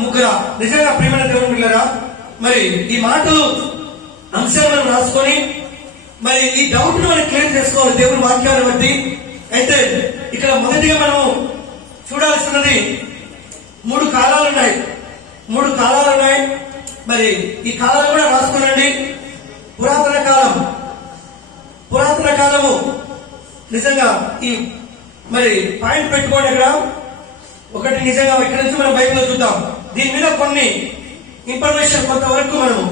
ముగ్గురా? నిజంగా ప్రియమైన దేవుని బిడ్డలారా, మరి ఈ మాటలు అంశాలు మనం రాసుకొని మరి ఈ డౌట్ ను మనం క్లియర్ చేసుకోవాలి దేవుని వాక్యాన్ని బట్టి. అయితే ఇక్కడ మొదటిగా మనం చూడాల్సినది మూడు కాలాలు ఉన్నాయి. మరి ఈ కాలాలు కూడా రాసుకునండి. పురాతన కాలము నిజంగా ఈ మరి పాయింట్ పెట్టుకోండి. ఇక్కడ ఒకటి నిజంగా ఇక్కడ నుంచి మనం బైబిల్లో చూద్దాం. దీని మీద కొన్ని ఇన్ఫర్మేషన్ కొంతవరకు మనము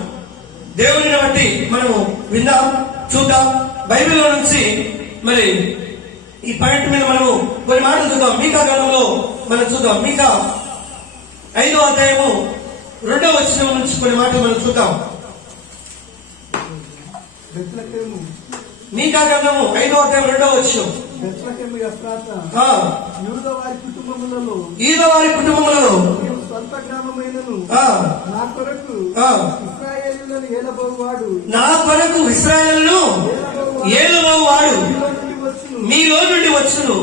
దేవుని బట్టి మనము విందాం, చూద్దాం. బైబిల్లో నుంచి మరి ఈ పాయింట్ మీద మనము కొన్ని మాటలు చూద్దాం. మీకా గ్రంథంలో మనం చూద్దాం. మీకా 5వ అధ్యాయము 2వ వచనం నుంచి కొన్ని మాటలు మనం చూద్దాం. మీకా గ్రంథము 5వ అధ్యాయం 2వ వచనం. యూదవారి కుటుంబములలో స్వంత గ్రామమైనను నా కొరకు ఇశ్రాయేలులను ఏలుబోవాడు మీలో నుండి వచ్చును.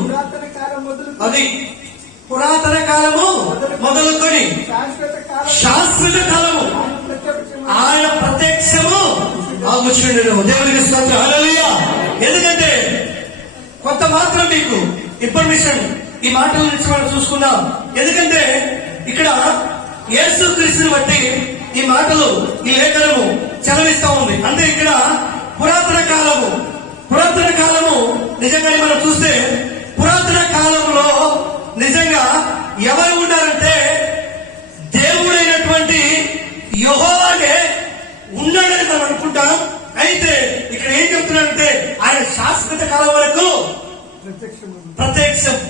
అది పురాతన కాలము మొదలుకొని శాశ్వత కాలము ఆయన ప్రత్యక్షము ఆగుచుండెను. దేవునికి స్తోత్రం, హల్లెలూయా. ఎందుకంటే కొంత మాత్రం మీకు ఇన్ఫర్మేషన్ ఈ మాటల నుంచి మనం చూసుకుందాం. ఎందుకంటే ఇక్కడ యేసుక్రీస్తుని బట్టి ఈ మాటలు, ఈ లేఖనము చలవిస్తా ఉంది. అంటే ఇక్కడ పురాతన కాలము నిజంగా మనం చూస్తే పురాతన కాలంలో నిజంగా ఎవరు ఉన్నారంటే దేవుడైనటువంటి యెహోవానే ఉన్నాడని మనం అనుకుంటాం. అయితే ఇక్కడ ఏం చెప్తున్నారంటే ఆయన శాశ్వత కాలం వరకు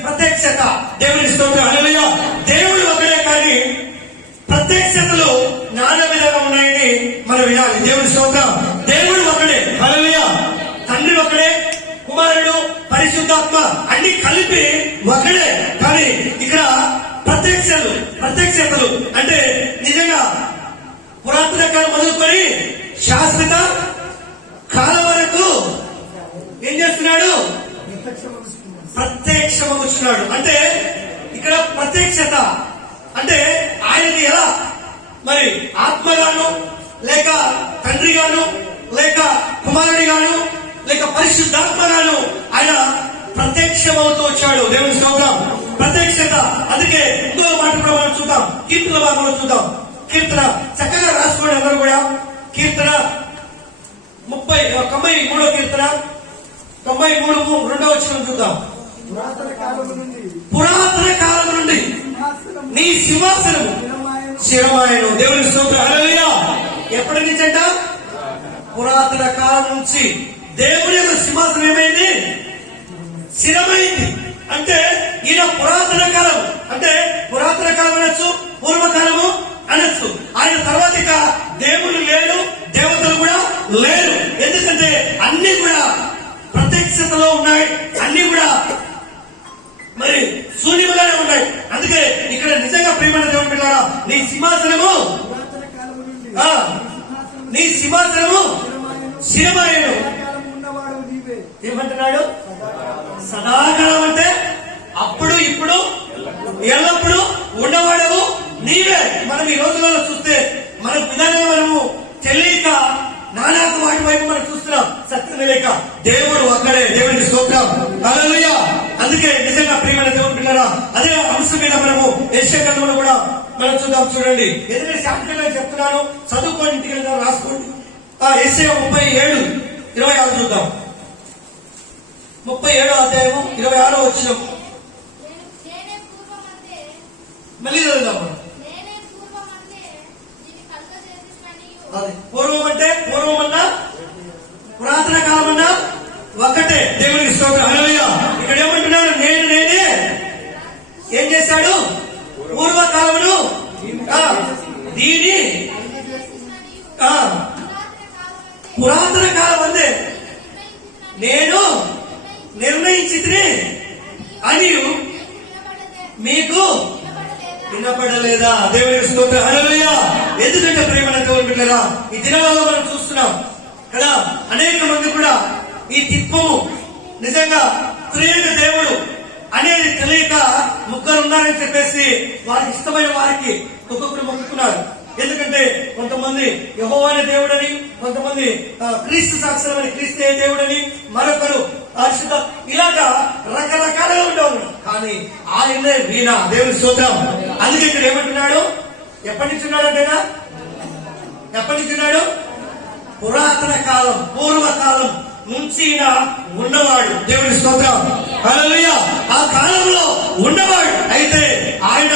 ప్రత్యక్షత. దేవుని స్తోత్రం, హల్లెలూయా. దేవుడు ఒకడే, కానీ ప్రత్యక్షతలు నానా విధంగా ఉన్నాయని మనం వినాలి. దేవుని స్తోత్రం. దేవుడు ఒకడే, హల్లెలూయా. తండ్రి ఒకడే, కుమారుడు, పరిశుద్ధాత్మ అన్ని కలిపి ఒకడే. కానీ ఇక్కడ ప్రత్యక్షతలు అంటే నిజంగా పురాతన కాలం మొదలుకొని శాశ్వత కాలం వరకు ఏం చేస్తున్నాడు? ప్రత్యక్షమవుతున్నాడు. అంటే ఇక్కడ ప్రత్యక్షత అంటే ఆయనకి ఎలా మరి ఆత్మగాను, లేక తండ్రిగాను, లేక కుమారుడిగాను, లేక పరిశుద్ధాత్మగాను ఆయన ప్రత్యక్షమవుతూ వచ్చాడు. దేవుని స్తోత్రం. ప్రత్యక్షత. అందుకే ఇంకో మాట కూడా మనం చూద్దాం. కీర్తన భాగంలో చూద్దాం. కీర్తన చక్కగా రాసుకోండి అందరూ కూడా. కీర్తన 93వ కీర్తన 93 వచనం చూద్దాం. పురాతన కాలము నుండి నీ సింహాసనము స్థిరమాయను. దేవుని స్తోత్రం, హల్లెలూయా. ఎప్పటి నుంచి అంట? పురాతన కాలం నుంచి దేవుని యొక్క సింహాసనం ఏమైంది? స్థిరమైంది. అంటే ఈయన పురాతన కాలం, అంటే పురాతన కాలం అనొచ్చు, పూర్వకాలము అనొచ్చు. ఆయన తర్వాత ఇక దేవుడు లేడు, దేవతలు కూడా లేరు. ఎందుకంటే అన్ని కూడా ప్రత్యక్షతలో ఉన్నాయి, అన్ని కూడా మరి శూన్యముగానే ఉన్నాయి. అందుకే ఇక్కడ నిజంగా ప్రియమైన దేవుని బిడ్డలారా, నీ సింహాసనము స్థిరమాయను. ఏమంటున్నాడు? సదాకాలం అంటే అప్పుడు, ఇప్పుడు, ఎల్లప్పుడు ఉన్నవాడవు నీవే. మనం ఈ రోజులలో చూస్తే మన విధానంగా మనము తెలియక నానాక వాటి వైపు మనం చూస్తున్నాం, సత్యం లేక. దేవుడు ఒక్కడే. దేవునికి స్తోత్రం, హల్లెలూయా. అందుకే నిజంగా ప్రియమైన దేవుని పిల్లరా, అదే అంశం మీద మనము యెషయా గ్రంథంలో కూడా మనం చూద్దాం. చూడండి, ఎందుకంటే శాంతిగా చెప్తున్నాను, చదువుకోండి, ఇంటికి రాసుకోండి. యెషయా 37:26 చూద్దాం. 37వ అధ్యాయము 26వ వచనం. మళ్ళీ చదువుదాం. పూర్వమన్నా పురాతన కాలమన్నా ఒకటే. దేవునికి స్తోత్రం, హల్లెలూయా. ఇక్కడ ఏమంటున్నాడు? నేనే ఏం చేశాడు? పూర్వకాలమును దీని పురాతన కాలం అందే నేను నిర్ణయించితిని అని మీకు వినపడలేదా? దేవునికి స్తోత్రం, హల్లెలూయా. ఎందుకంటే ప్రియమైన దేవుని బిడ్డలారా, ఈ దినాలలో మనం చూస్తున్నాం కదా, అనేక మంది కూడా ఈ తిప్పము నిజంగా త్రియేక దేవుడు అనేది తెలియక ముగ్గురు ఉన్నారని చెప్పేసి వారికి ఇష్టమైన వారికి ఒక్కొక్కరు మొక్కుకున్నారు. ఎందుకంటే కొంతమంది యెహోవానే దేవుడని, కొంతమంది క్రీస్తు సాక్షరమని, క్రీస్తే దేవుడని, మరొకరు పరిశుద్ధ, ఇలాగా రకరకాలుగా ఉండేవారు. కానీ ఆయనే వీణ, దేవుని స్తోత్రం. అందుకే ఇక్కడ ఏమంటున్నాడు, ఎప్పటి నుంచి ఉన్నాడంటేనా, ఎప్పటి నుంచి ఉన్నాడు? పురాతన కాలం, పూర్వకాలం నుంచి ఈయన ఉన్నవాడు. దేవుని స్తోత్రం. హల్లెలూయా. ఆ కాలంలో ఉన్నవాడు. అయితే ఆయన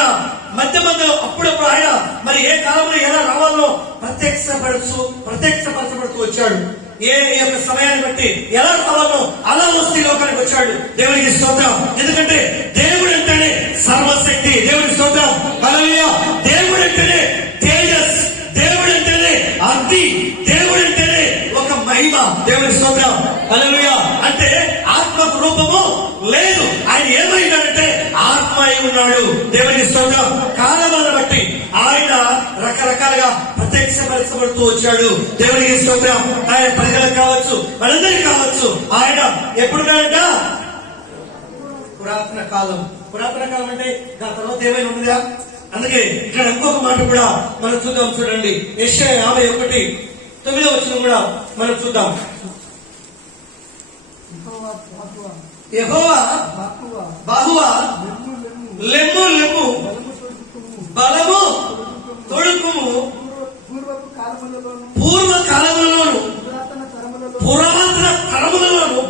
మధ్య మధ్యలో అప్పుడప్పుడు ఆయన మరి ఏ కాలంలో ఎలా రావాలో ప్రత్యక్షపరచబడుతూ వచ్చాడు. ఏ యొక్క సమయాన్ని బట్టి ఎలా రావాలో అలా వస్తే లోకానికి వచ్చాడు. దేవునికి స్తోత్రం. ఎందుకంటే దేవుడు అంటేనే సర్వశక్తి. దేవునికి స్తోత్రం. హల్లెలూయా. దేవుడు అంటేనే తేజస్, దేవుడు అంటేనే అగ్ని, దేవుడు అంటేనే ఒక మహిమ. దేవుని స్తోత్రం. హల్లెలూయా. అంటే ఆత్మకు రూపము లేదు. ఆయన ఏమైందంటే ఆత్మ అయి ఉన్నాడు. దేవుని స్తోత్రం. కాలమాలను బట్టి ఆయన రకరకాలుగా ప్రత్యక్షపరచబడుతూ వచ్చాడు. దేవునికి స్తోత్రం. ఆయన ప్రజలకు కావచ్చు, మనందరికీ కావచ్చు. ఆయన ఎప్పుడున్నాడంట? పురాతన కాలం. పురాతన కాలం అంటే దాని తర్వాత ఏమైనా ఉన్నదా? అందుకే ఇక్కడ ఇంకొక మాట కూడా మనం చూద్దాం. చూడండి, యెషయా 51:9 కూడా మనం చూద్దాం. యెహోవా బహువా లెమ్ము లెమ్ము బలము తొడుకుము పూర్వ కాలములలోను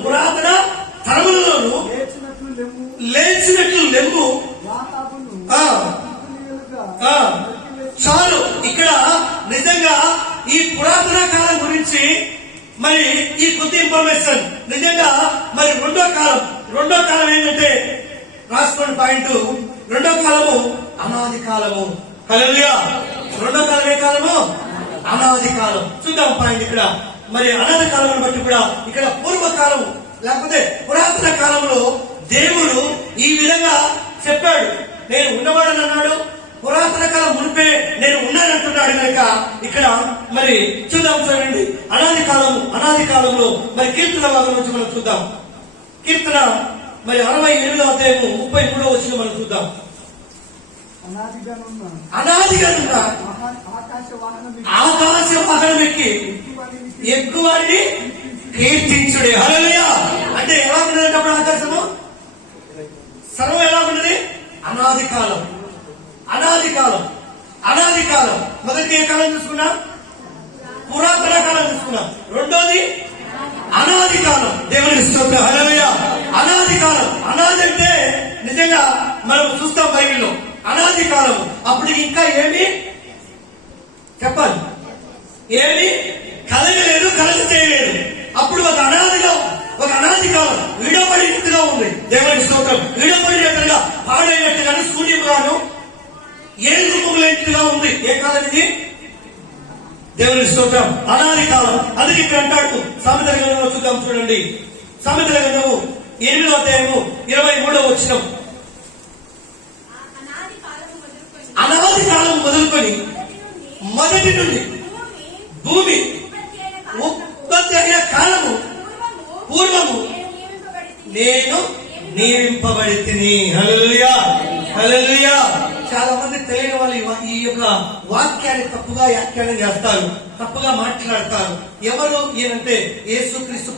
పురాతన తరములలోను లేచినట్లు లెమ్ము. చాలు. ఇక్కడ నిజంగా ఈ పురాతన కాలం గురించి మరి ఈ కొద్ది ఇన్ఫర్మేషన్ నిజంగా మరి రెండో కాలం ఏంటంటే రాసుకోండి పాయింట్. రెండో కాలము అనాది కాలము. హల్లెలూయా. రెండో కాలం ఏ కాలము? అనాది కాలం. చూద్దాం పాయింట్ ఇక్కడ. మరి అనాది కాలం బట్టి కూడా ఇక్కడ పూర్వకాలం లేకపోతే పురాతన కాలంలో దేవుడు ఈ విధంగా చెప్పాడు. నేను ఉన్నవాడని అన్నాడు. పురాతన కాలం మునిపే నేను ఉన్నానంటున్నాడు కనుక ఇక్కడ మరి చూద్దాం. చూడండి, అనాది కాలంలో మరి కీర్తన భాగం నుంచి మనం చూద్దాం. కీర్తన మరి 68:33 మనం చూద్దాం. అనాదిగానున్న ఆకాశ వాహనం ఎక్కి ఎక్కువని కీర్తించుడే. హల్లెలూయా. అంటే ఎలా ఉన్నదంటే అప్పుడు ఆకాశము సర్వం ఎలా ఉన్నది? అనాది కాలం. మొదటి ఏ కాలం చూసుకున్నాం? పురాతన కాలం చూసుకున్నాం. రెండోది అనాది కాలం. దేవునికి స్తోత్రం. హల్లెలూయా. అనాది కాలం. అనాది అంటే నిజంగా మనం చూస్తాం బైబిల్లో అనాది కాలం. అప్పుడు ఇంకా ఏమి చెప్పాలి? ఏమి కలగలేదు, కలగ చేయలేదు. అప్పుడు ఒక అనాది కాలం విడబడినట్టుగా ఉంది. దేవునికి స్తోత్రం. విడబడినట్టుగా, పాడైనట్టుగాను, శూన్యంగాను, ఏ రూపంగా ఉంది. ఏ కాలం ఇది? దేవునికి స్తోత్రం. అనాది కాలం. అందుకే ఇక్కడ అంటాడు సామెతల గ్రంథంలో చూద్దాం. చూడండి, సామెతల గ్రంథము 8:23 అనాది కాలం మొదలుకొని మొదటి నుండి భూమి ఉత్పత్తి అయిన కాలము పూర్వము నేను నియమింపబడితిని. హల్లెలూయా. హల్లెలూయా. చాలా మంది తెలియని వాళ్ళు ఈ యొక్క వాక్యాన్ని తప్పుగా వ్యాఖ్యానం చేస్తారు, తప్పుగా మాట్లాడతారు. ఎవరు ఈయనంటే యేసుక్రీస్తు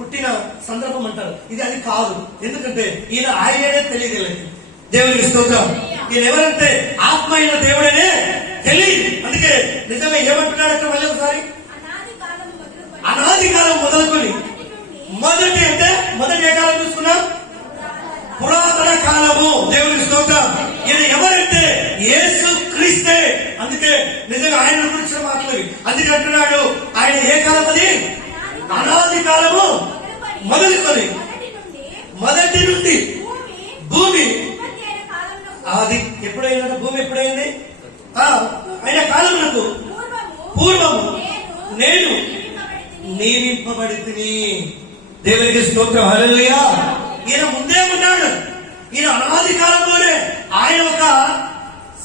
పుట్టిన సందర్భం అంటారు. ఇది అది కాదు. ఎందుకంటే ఈయన ఆయనే తెలియదు. దేవునికి స్తోత్రం. ఈయన ఎవరంటే ఆత్మ అయిన దేవుడనే తెలియదు. అందుకే నిజంగా ఏమంటున్నాడు అక్కడ మళ్ళీ ఒకసారి? అనాది కాలం మొదలుకొని మొదటి అంటే మొదటి ఏ కాలం చూసుకున్నాం? పురాతన కాలము. దేవునికి స్తోత్రం. ఈయన ఎవరంటే యేసు క్రీస్తే. అందుకే నిజంగా ఆయన గురించి మాట్లాడి అందుకే అంటున్నాడు ఆయన ఏ కాలం? అది అనాది కాలము మొదలుకొని మొదటి నుండి భూమి. అది ఎప్పుడైనా భూమి ఎప్పుడైంది? ఆయన కాలమునకు పూర్వము నేను నియమింపబడితిని. దేవునికి స్తోత్రం. హల్లెలూయా. ఈయన ముందే ఉన్నాడు. ఈయన అనాది కాలంలోనే ఆయన ఒక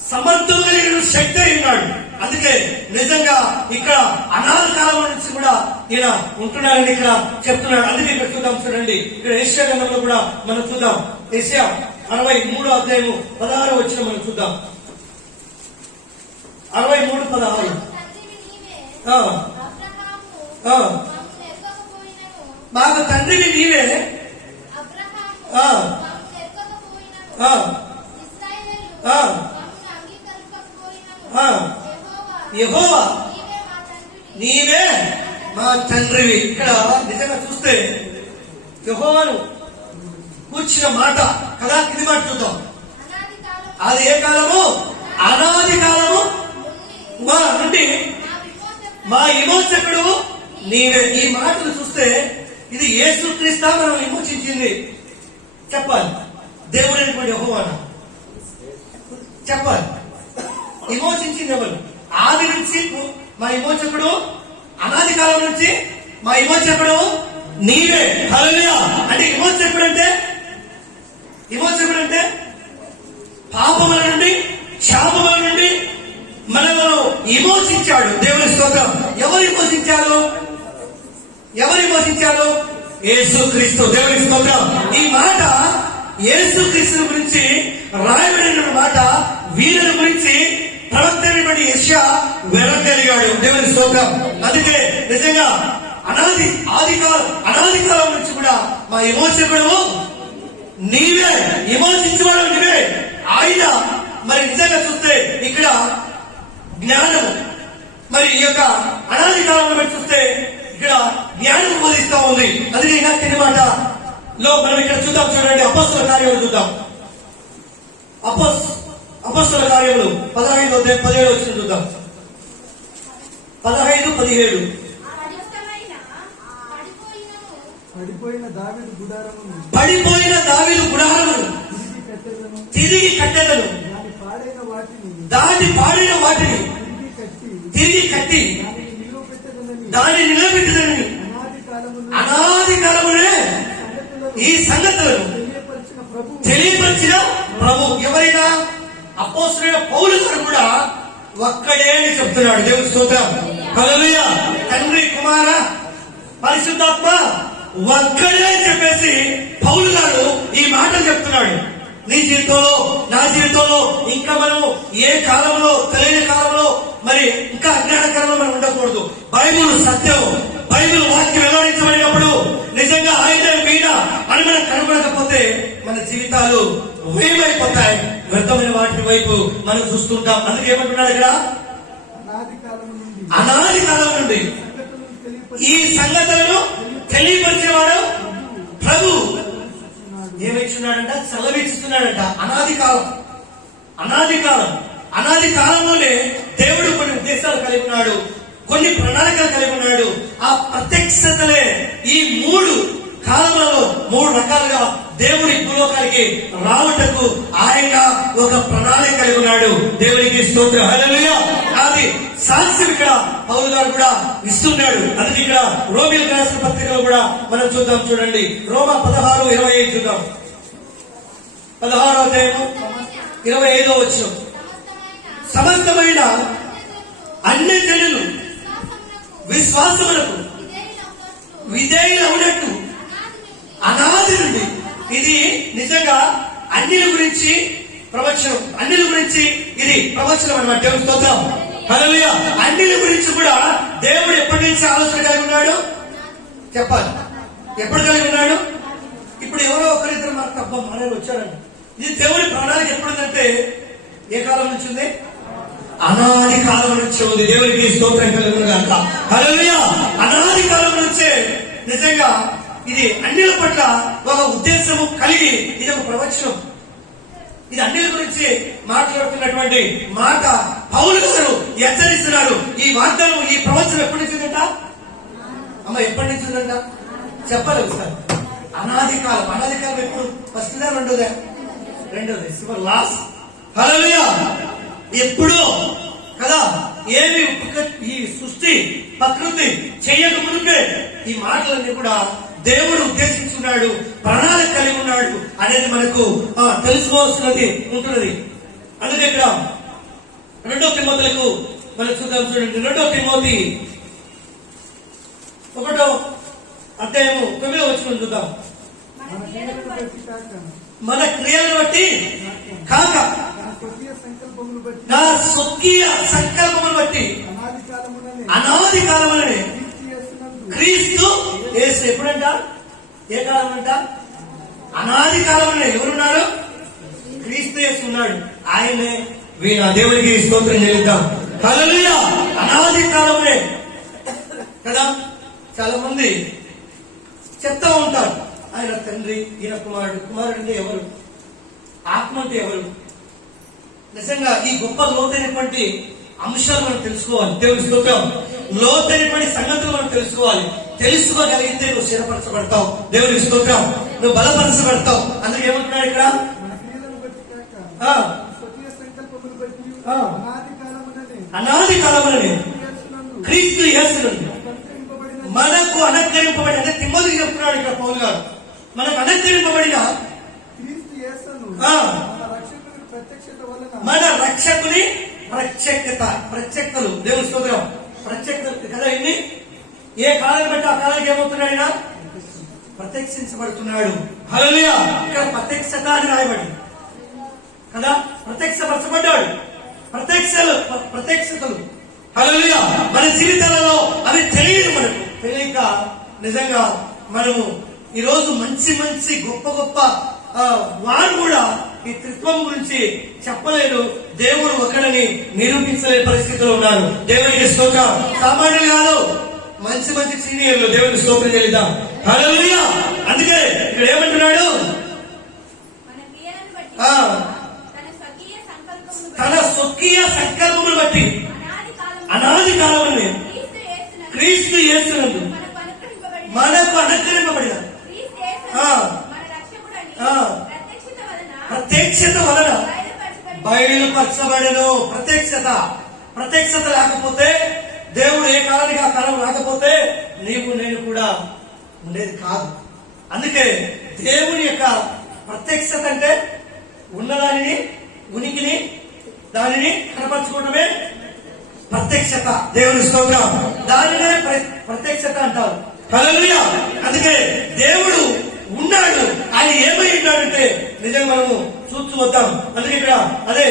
సమర్థం కలిగిన శక్తి అయినాడు. అందుకే నిజంగా ఇక్కడ అనాది కాలం నుంచి కూడా ఈయన ఉంటున్నాడని ఇక్కడ చెప్తున్నాడు. అందుకే ఇక్కడ చూద్దాం. చూడండి, ఇక్కడ యెషయా గ్రంథంలో కూడా మనం చూద్దాం. యెషయా 63 అధ్యాయము 16 వచనం మనం చూద్దాం. 63:16. మాకు తండ్రివి నీవే, యెహోవా నీవే మా తండ్రివి. ఇక్కడ నిజంగా చూస్తే యెహోవాను కూర్చిన మాట కదా, కింది మాట చూద్దాం. అది ఏ కాలము? అనాది కాలము మా నుండి మా విమోచకుడు నీవే. ఈ మాటలు చూస్తే ఇది యేసుక్రీస్తు మనం విమోచించింది చెప్పాలి. దేవుడైనటువంటి యెహోవాను చెప్పాలి. విమోచించింది ఎవరు? ఆది నుంచి మా విమోచకుడు, అనాది కాలం నుంచి మా విమోచకుడు నీవే. హల్లెలూయా. అంటే విమోచకుడు అంటే పాపముల నుండి, శాపముల నుండి మనలను విమోచించాడు. దేవుని స్తోత్రం. ఎవరు విమోచించారు? యేసుక్రీస్తు. దేవుని స్తోత్రం. ఈ మాట యేసుక్రీస్తు గురించి రాయబడిన మాట. వీరుల గురించి ప్రవక్త అయినటువంటి యెషయా వినగలిగాడు. దేవుని స్తోత్రం. అందుకే నిజంగా అనాది కాలం నుంచి కూడా మా విమోచకుడు నీవే, విమోచించుకోవడం నీవే. ఆయన మరి నిజంగా చూస్తే ఇక్కడ జ్ఞానము, మరి ఈ యొక్క అనాది కాలంలో పెట్టి చూస్తే ఇక్కడ జ్ఞానం బోధిస్తా ఉంది. అందుకే ఇంకా కింది మాటలో మనం ఇక్కడ చూద్దాం. చూడండి, అపోస్తల కార్యములు చూద్దాం. అపోస్తల కార్యములు 15:17 వచ్చిన చూద్దాం. 15-17. పడిపోయిన దావీదు గుడారమును తిరిగి కట్టెదను, దాని పాడైన వాటిని తిరిగి కట్టి దాన్ని నిలబెట్టదని అనాది కాలమునే ఈ సంగతులను తెలియపరిచిన ప్రభు. ఎవరైనా అపోస్తలుడైన పౌలు గారు కూడా ఒక్కడే అని చెప్తున్నాడు. దేవుని స్తోత్రం. హల్లెలూయా. తండ్రి, కుమార, పరిశుద్ధాత్మ ఒక్కడే అని చెప్పేసి పౌలు గారు ఈ మాటలు చెప్తున్నాడు. నీ జీవితంలో, నా జీవితంలో ఇంకా మనం ఏ కాలంలో, తెలియని కాలంలో, మరి ఇంకా అజ్ఞాన కాలంలో మనం ఉండకూడదు. బైబిల్ సత్యం, బైబిల్ వాక్యం వెల్లడించబడినప్పుడు నిజంగా ఆయన మీద అని మనం కనబడకపోతే మన జీవితాలు వేమైపోతాయి. వ్యర్థమైన వాటి వైపు మనం చూస్తుంటాం. అందుకే ఏమంటున్నాడు ఇక్కడ? అనాది కాలం నుండి ఈ సంగతులను తెలియపరిచేవాడు ప్రభు. ఏమిచ్చున్నాడంట? సెలవిస్తున్నాడంట. అనాది కాలంలోనే దేవుడు కొన్ని ఉద్దేశాలు కలిగి ఉన్నాడు, కొన్ని ప్రణాళికలు కలిగి ఉన్నాడు. ఆ ప్రత్యక్షతలే ఈ 3 కాలంలో 3 రకాలుగా దేవుడి భూలోకానికి రావటకు ఆయన ఒక ప్రణాళిక కలిగి ఉన్నాడు. దేవునికి స్తోత్రం. హల్లెలూయా. అది సాక్ష్యం ఇక్కడ పౌలు గారు కూడా ఇస్తున్నాడు. అందుకే ఇక్కడ రోమీయులకు రాసిన పత్రికలో కూడా మనం చూద్దాం. చూడండి, రోమా 16:25 చూద్దాం. 16వ అధ్యాయము 25వ వచనం. సమస్తమైన అన్ని జనులు విశ్వాసములకు విధేయులవునట్టు అనాది నుండి. ఇది నిజంగా అన్నిల గురించి ప్రవచనం, అన్నిల గురించి ఇది ప్రవచనం అన్నమాట. దేవుని స్తోత్రం. హల్లెలూయా. అన్నిల గురించి కూడా దేవుడు ఎప్పటి నుంచి ఆలోచన కలిగి ఉన్నాడు చెప్పాలి. ఎప్పుడు కలిగి ఉన్నాడు? ఇప్పుడు ఎవరో ఒకరిద్దరు మనకు తప్ప మనలో వచ్చారంట. ఇది దేవుడి ప్రణాళిక ఎప్పుడుందంటే ఏ కాలం నుంచి ఉంది? అనాది కాలం నుంచి ఉంది. దేవునికి స్తోత్రం కలుగును గాక. హల్లెలూయా. అనాది కాలం నుంచే నిజంగా ఇది అన్నిల పట్ల ఒక ఉద్దేశము కలిగి ఇది ఒక ప్రవచనం. ఇది అన్నిల గురించి మాట్లాడుతున్నటువంటి మాట. పౌలు గారు హెచ్చరిస్తున్నారు. ఈ వాగ్దానం, ఈ ప్రవచనం ఎప్పటి నుంచి ఉందంట? అమ్మ, ఎప్పటి నుంచి ఉందంట చెప్పాలి ఒకసారి. అనాది కాలం. అనాది కాలం ఎప్పుడు? ఫస్ట్దా రెండోదే? లాస్ట్. హల్లెలూయా. ఎప్పుడో కదా, ఏమి ఈ సృష్టి ప్రకృతి చెయ్యక మునిపే ఈ మాటలన్నీ కూడా దేవుడు ఉద్దేశించున్నాడు, ప్రణాళిక కలిగి ఉన్నాడు అనేది మనకు తెలుసుకోవాల్సినది ఉంటున్నది. అందుకే ఇక్కడ 2 తిమోతిలకు మనం చూద్దాం. చూడండి, 2 తిమోతి 1వ అధ్యాయము 9వ వచనం చూద్దాం. మన క్రియలను బట్టి కాక తన స్వకీయ సంకల్పమును బట్టి నా స్వకీయ సంకల్పమును బట్టి అనాది కాలముననే అనాది కాలముననే క్రీస్తు యేసునందు క్రీస్తు యేసు ఎప్పుడంట? ఏ కాలం అంట? అనాది కాలంలో ఎవరున్నారు? క్రీస్తు యేసు ఉన్నాడు. ఆయనే వీణ దేవునికి స్తోత్రం చెల్లిద్దాం. హల్లెలూయా. అనాది కాలమే కదా. చాలా మంది చెప్తా ఉంటారు, ఆయన తండ్రి, ఈయన కుమారుడు. కుమారుడు అంటే ఎవరు? ఆత్మ అంటే ఎవరు? నిజంగా ఈ గొప్ప లోతైనటువంటి అంశాలు మనం తెలుసుకోవాలి. దేవుని స్తోత్రం. లోతైనటువంటి సంగతులు మనం తెలుసుకోవాలి. తెలుసుకోగలిగితే నువ్వు స్థిరపరచబడతావు. దేవుని స్తోత్రం. నువ్వు బలపరచబడతావు. అందుకే ఏమంటున్నాడు ఇక్కడ? మన క్రియలను బట్టి కాక ఆ, స్వకీయ సంకల్పమును బట్టి ఆ. అనాది కాలముననే అనాది కాలముననే యేసునందు క్రీస్తు యేసునందు అనుగ్రహింపబడిన మనకు అనుగ్రహింపబడి, అంటే తిమ్మోతికి చెప్తున్నాడు ఇక్కడ పౌలు గారు, మనకు అనుగ్రహింపబడిన క్రీస్తు యేసును ఆ. మన రక్షకుని ప్రత్యక్షత వలన మన రక్షకుని ప్రత్యక్షతలు. దేవుని స్తోత్రం. ప్రత్యక్షత కదా. ఇన్ని ఏ కాలాన్ని బట్టి ఆ కాలానికి ఏమవుతున్నాడు? ఆయన ప్రత్యక్షించబడుతున్నాడు. హల్లెలూయా. ఇక్కడ ప్రత్యక్షత అని రాయబడింది కదా. ప్రత్యక్షపరచబడ్డాడు. ప్రత్యక్షతలు. హల్లెలూయా. మన జీవితాలలో అవి తెలియదు. మనకు తెలియక నిజంగా మనము ఈరోజు మంచి మంచి గొప్ప గొప్ప వారు కూడా ఈ త్రిత్వం గురించి చెప్పలేరు. దేవుడు ఒకడని నిరూపించలేని పరిస్థితిలో ఉన్నారు. దేవునికి స్తోత్రం. సామాన్యులు కాదు, మంచి మంచి సీనియర్లు. దేవునికి స్తోత్రం చెల్లిద్దాం. హల్లెలూయా. అందుకే ఇక్కడ ఏమంటున్నాడు? మన క్రియలను బట్టి ఆ. తన స్వకీయ సంకల్పమును తన బట్టి స్వకీయ సంకల్పమును బట్టి అనాది అనాది కాలమున కాలమని క్రీస్తు యేసునందు క్రీస్తు యేసునందు మనకు అనుగ్రహింపబడిన మనకు అనుగ్రహింపబడిన క్రీస్తు యేసు ఆ. మన రక్షకుడని ఆ. ప్రత్యక్షత వలన ప్రత్యక్షత వలన బయలుపరచబడి బయలుపరచబడను. ప్రత్యక్షత లేకపోతే, దేవుడు ఏ కాలానికి ఆ కాలం రాకపోతే నీవు నేను కూడా ఉండేది కాదు. అందుకే దేవుని యొక్క ప్రత్యక్షత అంటే ఉన్నదానిని, ఉనికిని, దానిని కనపరచుకోవడమే ప్రత్యక్షత. దేవుని స్తోత్రం. దానినే ప్రత్యక్షత అంటారు. హల్లెలూయా. అందుకే దేవుడు ఉన్నాడు. ఆయన ఏమై ఉన్నాడంటే నిజంగా మనము చూస్తూ వద్దాం. అందుకే ఇక్కడ అదే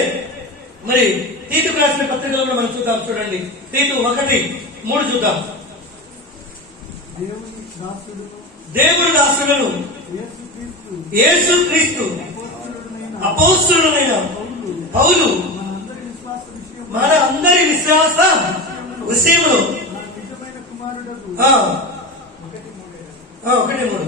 మరి తీతుకు రాసిన పత్రికలో కూడా మనం చూద్దాం. చూడండి, తీతు 1:3 చూద్దాం. దేవుని దాసుడును దేవుడు దాసులను యేసుక్రీస్తు యేసుక్రీస్తు అపోస్తలుడైన అపోస్తలుడైన పౌలు మన అందరి విశ్వాస మన అందరి విశ్వాస విషయంలో మన నిజమైన కుమారుడకు ఆ, 1:3 1:3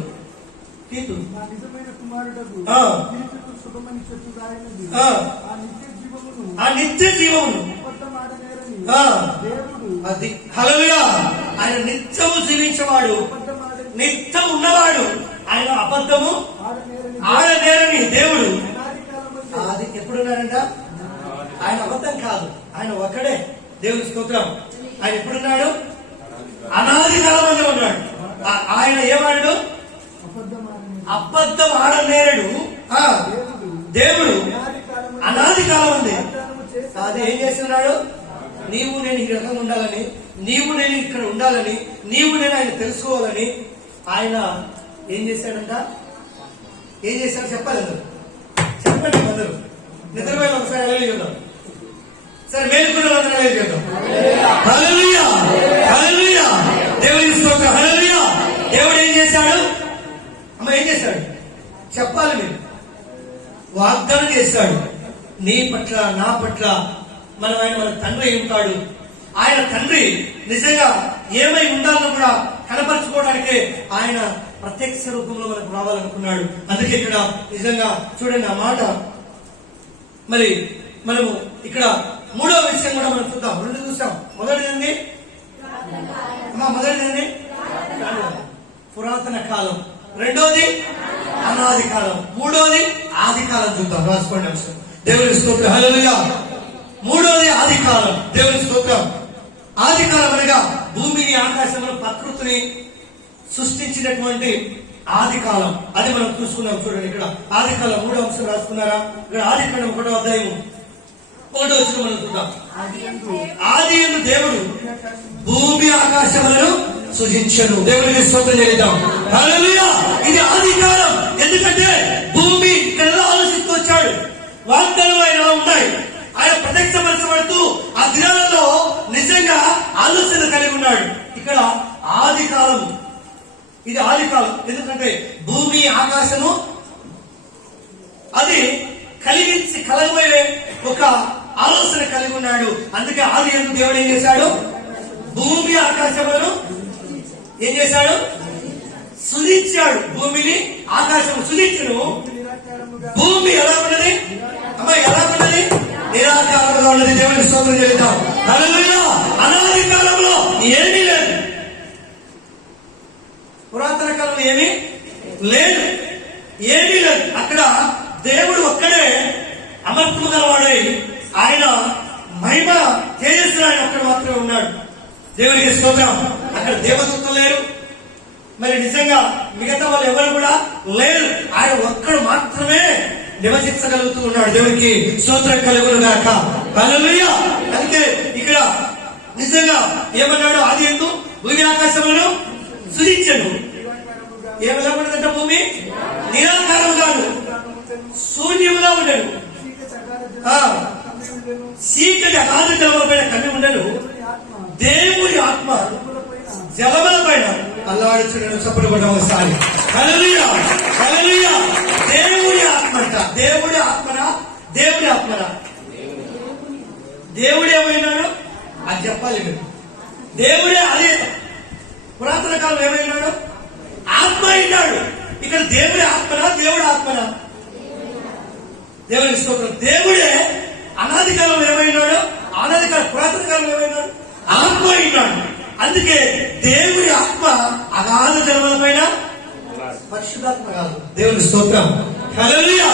తీతు నా నిజమైన కుమారుడకు ఆ. తీర్పుకు శుభమని చెప్పు రాయనది ఆ. ఆ నిత్య జీవమును ఆ నిత్య జీవమును అబద్ధమాడనేరని ఆ. దేవుడు అది హల్లెలూయా. ఆయన నిత్యము జీవించేవాడు, అబద్ధమాడని నిత్యం ఉన్నవాడు. ఆయన అబద్ధము ఆడనేరని ఆడనేరని దేవుడు. అనాది కాలమందు అది ఎప్పుడున్నాడంట? ఆయన అబద్ధం కాదు, ఆయన ఒక్కడే. దేవుని స్తోత్రం. ఆయన ఎప్పుడున్నాడు? అనాది కాలమంలో ఉన్నాడు. ఆయన ఏమాడు? అబద్ధమాడని అబద్ధం ఆడనేరడు. ఆ, దేవుడు అనాది కాలం ఉంది. అది ఏం చేస్తున్నాడు? నీవు నేను ఈ రకంగా ఉండాలని, నీవు నేను ఇక్కడ ఉండాలని, నీవు నేను ఆయన తెలుసుకోవాలని ఆయన ఏం చేశాడంట? ఏం చేశాడు చెప్పాలి అందరూ. చెప్పండి అందరూ. నిద్రపోయిన ఒకసారి అలవి చూద్దాం. సరే, మేలుకున్న అందరూ అలవి చూద్దాం. హల్లెలూయా. హల్లెలూయా. దేవుని స్తోత్రం. హల్లెలూయా. దేవుడు ఏం చేశాడు? అమ్మ ఏం చేశాడు చెప్పాలి. మీరు వాగ్దానం చేస్తాడు నీ పట్ల, నా పట్ల. ఆయన మన తండ్రి అయి ఉంటాడు. ఆయన తండ్రి నిజంగా ఏమై ఉండాలో కూడా కనపరచుకోవడానికే ఆయన ప్రత్యక్ష రూపంలో మనకు రావాలనుకున్నాడు. అందుకే ఇక్కడ నిజంగా చూడండి ఆ మాట. మరి మనము ఇక్కడ 3వ విషయం కూడా మనం చూద్దాం. 2 చూసాం. మొదటిది పురాతన కాలం, రెండోది అనాది కాలం, మూడోది ఆది కాలం. చూద్దాం, రాసుకోండి అంశం. దేవుని స్తోత్రం. హల్లెలూయా. మూడోది ఆది కాలం. దేవుని స్తోత్రం. ఆది కాలం అనగా భూమిని, ఆకాశమును, ప్రకృతిని సృష్టించినటువంటి ఆది కాలం. అది మనం చూసుకున్నాం. చూడండి ఇక్కడ ఆది కాలం 3వ అంశం రాసుకున్నారా? ఇక్కడ ఆది కాలం 1వ అధ్యాయం 1వ వచనం మనం చూద్దాం. ఆది యందు దేవుడు భూమి ఆకాశములను సృజించను. దేవునికి స్తోత్రం చేద్దాం. హల్లెలూయా. ఇది ఆది కాలం. ఎందుకంటే భూమి ఇక్కడ వాగ్దానం ఆయన ఉన్నాయి. ఆయన ప్రత్యక్షపరచబడుతూ ఆ దినాలలో నిజంగా ఆలోచన కలిగి ఉన్నాడు. ఇక్కడ ఆది కాలం, ఇది ఆది కాలం. ఎందుకంటే భూమి ఆకాశము అది కలగబోయే ఒక ఆలోచన కలిగి ఉన్నాడు. అందుకే ఆది యందు దేవుడు ఏం చేశాడు? భూమి ఆకాశములను ఏం చేశాడు? సుధించాడు. భూమిని ఆకాశము సుధించను. భూమి ఎలా ఉన్నది? అమ్మా ఎలా ఉన్నది? నిరాకారంగా ఉన్నది. దేవునికి స్తోత్రం చెల్లిద్దాం. హల్లెలూయా. అనాది కాలంలో ఏమీ లేదు. పురాతన కాలంలో ఏమీ లేదు. ఏమీ లేదు. అక్కడ దేవుడు ఒక్కడే అమర్తము గలవాడై ఆయన మహిమ తేజస్సు ఆయన ఒక్కడు మాత్రమే ఉన్నాడు. దేవునికి స్తోత్రం. అక్కడ దేవదూతలు లేరు, మరి నిజంగా మిగతా వాళ్ళు ఎవరు కూడా లేరు. ఆయన ఒక్కడు మాత్రమే నివసించగలుగుతూ ఉన్నాడు. దేవునికి స్తోత్రం కలుగును గాక. హల్లెలూయా. అందుకే ఇక్కడ నిజంగా ఏమన్నాడు? ఆది యందు భూమి ఆకాశములను సృజించెను. ఏమిలా ఉండదంట? భూమి నిరాకారముగాను శూన్యముగా ఉండను. చీకటి అగాధ జలముల పైన కమ్మి ఉండను. దేవుని ఆత్మ జలముల పైన అల్లాడుచుండెను. చప్పుడు కూడా ఒకసారి హల్లెలూయా. హల్లెలూయా. దేవుడి ఆత్మ అంట. దేవుడి ఆత్మనా? దేవుడి ఆత్మనా? దేవుడు ఏమైనాడు అది చెప్పాలి మీరు. దేవుడే అదే పురాతన కాలం ఏమైనాడు? ఆత్మ అయినాడు. ఇక్కడ దేవుడి ఆత్మనా? దేవుడి ఆత్మనా? దేవుని స్తోత్రం. దేవుడే అనాది కాలం ఏమైనాడు? అనాది కాలం పురాతన కాలం ఏమైనాడు? ఆత్మ అయినాడు. అందుకే దేవుడి ఆత్మ అగాధ జలముల పైన, పరిశుద్ధాత్మ కాదు. దేవుని స్తోత్రం. హల్లెలూయా.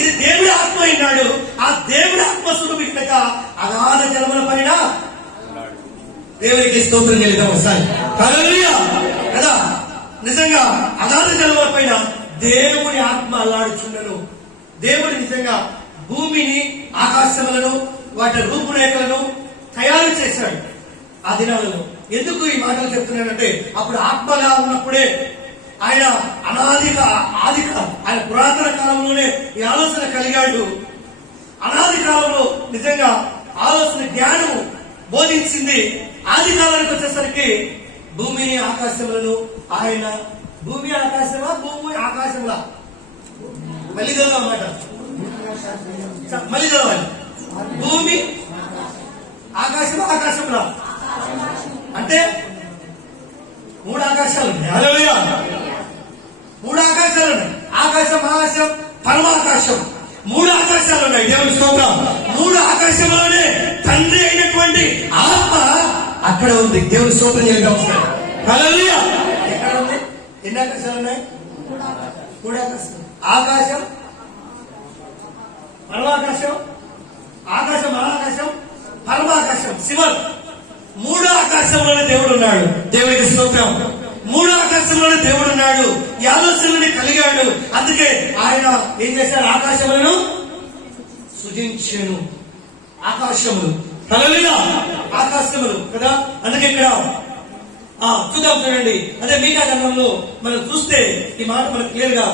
ఇది దేవుడి ఆత్మ అయినాడు. ఆ దేవుడి ఆత్మ స్వరూపిక అగాధ జలముల పైన దేవునికి స్తోత్రం చెల్లిద్దాం ఒకసారి. హల్లెలూయా కదా. నిజంగా అగాధ జలముల పైన దేవుడి ఆత్మ అల్లాడుచుండెను. దేవుడు నిజంగా భూమిని ఆకాశములను వాటి రూపురేఖలను తయారు చేశాడు ఆ దినాలలో. ఎందుకు ఈ మాటలు చెప్తున్నానంటే అప్పుడు ఆత్మగా ఉన్నప్పుడే ఆయన ఆయన పురాతన కాలంలోనే ఈ ఆలోచన కలిగాడు. అనాది కాలంలో నిజంగా ఆలోచన జ్ఞానము బోధించింది. ఆది కాలానికి వచ్చేసరికి భూమిని ఆకాశములను ఆయన భూమి ఆకాశమా భూమి ఆకాశంలా మళ్ళీ చదవమాట మళ్ళీ చదవాలి. భూమి ఆకాశమా ఆకాశంలా అంటే మూడు ఆకాశాలు ఉన్నాయి. హల్లెలూయా. మూడు ఆకాశాలు ఉన్నాయి. ఆకాశం, ఆకాశం, పరమాకాశం. మూడు ఆకాశాలు ఉన్నాయి. దేవుని స్తోత్రం. మూడు ఆకాశంలోనే తండ్రి అయినటువంటి ఆత్మ అక్కడ ఉంది. దేవుని స్తోత్రం చేద్దాం. హల్లెలూయా. ఎక్కడ ఉంది? ఎన్ని ఆకాశాలు ఉన్నాయి? మూడు ఆకాశం. ఆకాశం, పరమాకాశం, ఆకాశం, మహాకాశం, పరమాకాశం, శివన్. మూడో ఆకాశంలోనే దేవుడు ఉన్నాడు. దేవునికి స్తోత్రం. మూడో ఆకాశంలోనే దేవుడు ఉన్నాడు. ఈ ఆలోచనని కలిగాడు. అందుకే ఆయన ఏం చేశాడు? ఆకాశములను సృజించెను. ఆకాశములు. హల్లెలూయా. ఆకాశములు కదా. అందుకే ఇక్కడ చూద్దాం చూడండి. అదే మీకా గ్రంథంలో మనం చూస్తే ఈ మాట మనకు క్లియర్ గా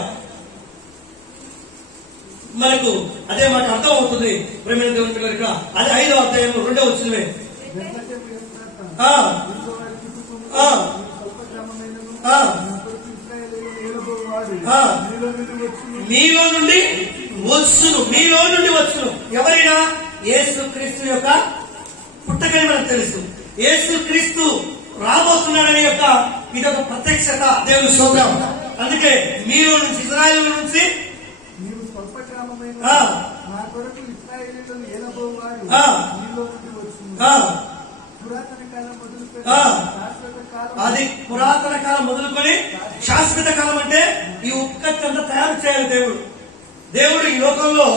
మనకు అదే మాట అర్థం అవుతుంది. ప్రేమైన దేవుని పిల్లలు ఇక్కడ అదే 5వ అధ్యాయం 2వ వచనమే. మీలో నుండి వచ్చును. మీలో నుండి వచ్చును. ఎవరైనా? యేసు క్రీస్తు యొక్క పుట్టకని మనకు తెలుసు. యేసు క్రీస్తు రాబోతున్నాడనే యొక్క ఇదొక ప్రత్యక్షత. దేవుని స్తోత్రం. అందుకే మీలో నుంచి ఇశ్రాయేలు నుంచి అది పురాతన కాలం మొదలుకొని శాశ్వత కాలం అంటే ఈ ఉత్పత్తి అంతా తయారు చేయాలి దేవుడు. దేవుడు ఈ లోకంలో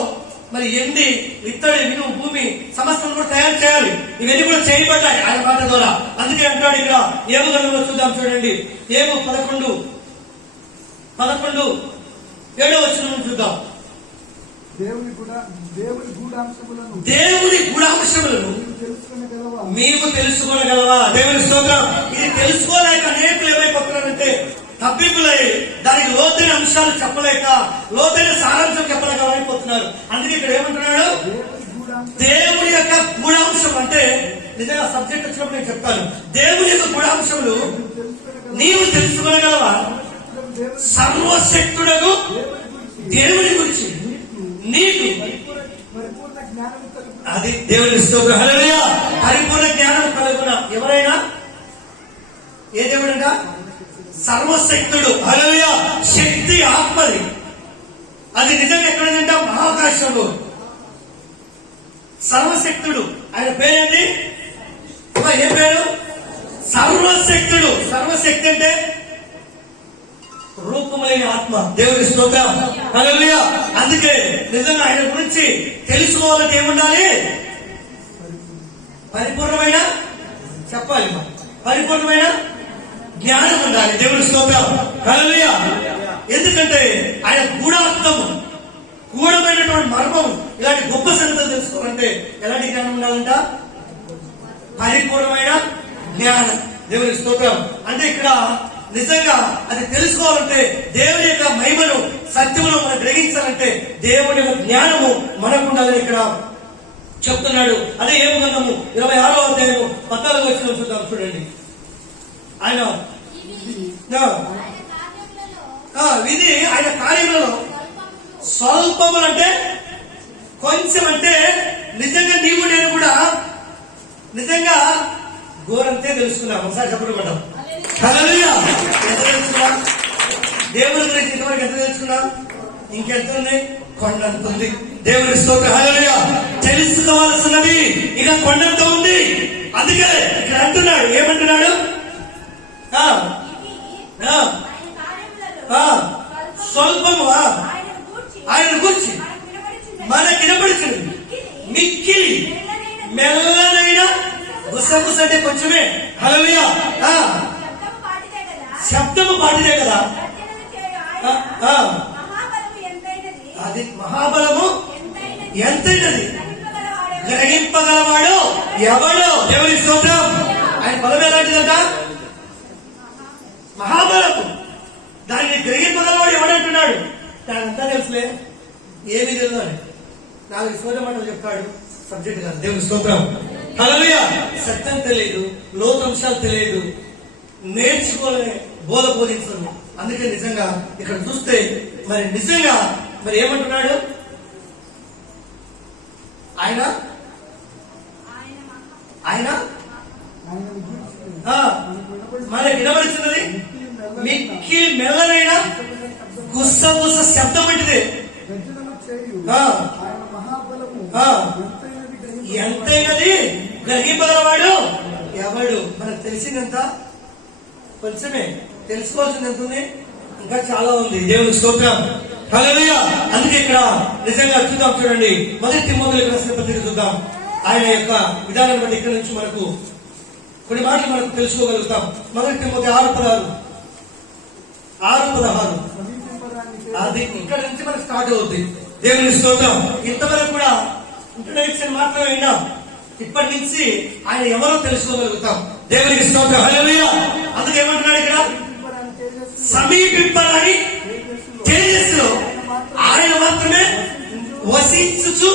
మరి ఎండి, ఇత్తడి, విను, భూమి సమస్తం కూడా తయారు చేయాలి. ఇవన్నీ కూడా చేయబడ్డాయి ఆయన మాట ద్వారా. అందుకే అంటాడు ఇక్కడ ఏము గ్రంథంలో చూద్దాం చూడండి. ఏము 11:7 వచనం చూద్దాం. దేవుని గూఢాంశములను మీకు తెలుసుకోగలవా? దేవుని స్తోత్రం. ఇది తెలుసుకోలేక అనేకులు ఏమైపోతున్నారంటే తప్పింపులై దానికి లోతైన అంశాలు చెప్పలేక, లోతైన సారాంశం చెప్పలేక అయిపోతున్నారు. అందుకే ఇక్కడ ఏమంటున్నాడు, దేవుని యొక్క గూఢాంశం అంటే, నిజంగా సబ్జెక్ట్ వచ్చినప్పుడు నేను చెప్తాను. దేవుని యొక్క గూఢాంశములు నీవు తెలుసుకోగలవా? సర్వశక్తుడకు దేవుని గురించి నీకు పరిపూర్ణ జ్ఞానం కలుగు. అది దేవుని స్తోత్రం. హల్లెలూయా. పరిపూర్ణ జ్ఞానం కలుగున ఎవరైనా ఏ దేవుడంట? సర్వశక్తుడు. హల్లెలూయా. శక్తి ఆత్మది. అది నిజంగా ఎక్కడంట? మహాకాశంలో. సర్వశక్తుడు. ఆయన పేరేంటి? ఏ పేరు? సర్వశక్తుడు. సర్వశక్తి అంటే రూపమైన ఆత్మ. దేవుని స్తోత్రం. హల్లెలూయా. అందుకే నిజంగా ఆయన గురించి తెలుసుకోవాలంటే ఏముండాలి? పరిపూర్ణమైన, చెప్పాలి, పరిపూర్ణమైన జ్ఞానం ఉండాలి. దేవుని స్తోత్రం. హల్లెలూయా. ఎందుకంటే ఆయన గూఢార్థము, గూఢమైనటువంటి మర్మం, ఇలాంటి గొప్ప సంగతులు తెలుసుకోవాలంటే ఎలాంటి జ్ఞానం ఉండాలంట? పరిపూర్ణమైన జ్ఞానం. దేవుని స్తోత్రం. అంటే ఇక్కడ నిజంగా అది తెలుసుకోవాలంటే, దేవుని యొక్క మహిమను, సత్యమును మనం గ్రహించాలంటే దేవుని యొక్క జ్ఞానము మనకు ఉండాలని ఇక్కడ చెప్తున్నాడు. అదే ఏం గ్రంథము 26వ అధ్యాయము 14వ వచనం చూద్దాం. చూడండి. ఆయన విధి ఆయన కార్యములలో స్వల్పములు అంటే కొంచెం, అంటే నిజంగా నీవు నేను కూడా నిజంగా ఘోరంతే తెలుసుకున్నాం. ఒకసారి చెప్పడం పడ్డాం. హల్లెలూయా. ఎంత తెలుసుకున్నాం? దేవుని గురించి ఇంతవరకు ఎంత తెలుసుకున్నాం? ఇంకెంత ఉంది? కొండంత ఉంది. దేవుని స్తోత్రం. హల్లెలూయా. తెలుసుకోవాల్సినది ఇక కొండంత ఉంది. అందుకే ఇక్కడ అంటున్నాడు, ఏమంటున్నాడు? స్వల్పము ఆయన గూర్చి మనకి వినపడుచున్నది, మిక్కిలి మెల్లనైన గుసగుస అంటే కొంచెమే. హల్లెలూయా. శబ్దము పాటిదే కదా. అది మహాబలము ఎంతైనది, గ్రహింపగలవాడు ఎవడు? దేవుని స్తోత్రం. ఆయన బలం ఎలాంటిదంట? మహాబలము. దాన్ని గ్రహింపగలవాడు ఎవడంటున్నాడు? దానంతా తెలుసులే, ఏమి తెలియదు అని 4 సోద మాటలు చెప్తాడు. సబ్జెక్ట్ కాదు. దేవుని స్తోత్రం. హల్లెలూయా. సత్యం తెలియదు, లోకంశాలు తెలియదు, నేర్చుకోవాలని బోధ బోధించరు. అందుకే నిజంగా ఇక్కడ చూస్తే మరి నిజంగా మరి ఏమంటున్నాడు ఆయన? ఆయన మనకి వినబడుతున్నది మిక్కి మెల్లనైనా గుస్సగుస్స శబ్దం వంటిది. ఎంతైనది గ్రహింపగలవాడు ఎవడు? మనకు తెలిసిందంత కొంచెమే, తెలుసుకోవాల్సింది ఎంత ఉంది? ఇంకా చాలా ఉంది. దేవుని స్తోత్రం. హల్లెలూయా. అందుకే ఇక్కడ నిజంగా చూద్దాం. చూడండి, 1 తిమోథెయులకు రాసిన పత్రిక చూద్దాం. ఆయన యొక్క విధానం బట్టి ఇక్కడ నుంచి మనకు కొన్ని మాటలు మనకు తెలుసుకోగలుగుతాం. 1 తిమోథెయు 6:16 అది ఇక్కడ నుంచి మనకు స్టార్ట్ అవుతుంది. దేవుని స్తోత్రం. ఇంతవరకు కూడా ఇంట్రడక్షన్ మాత్రమే విన్నాం. ఇప్పటి నుంచి ఆయన ఎవరో తెలుసుకోగలుగుతాం. దేవునికి స్తోత్రం. హల్లెలూయా. అందుకే ఏమంటున్నాడు ఇక్కడ? సమీపింపరాని తేజస్సులో ఆయన మాత్రమే వసించుచు,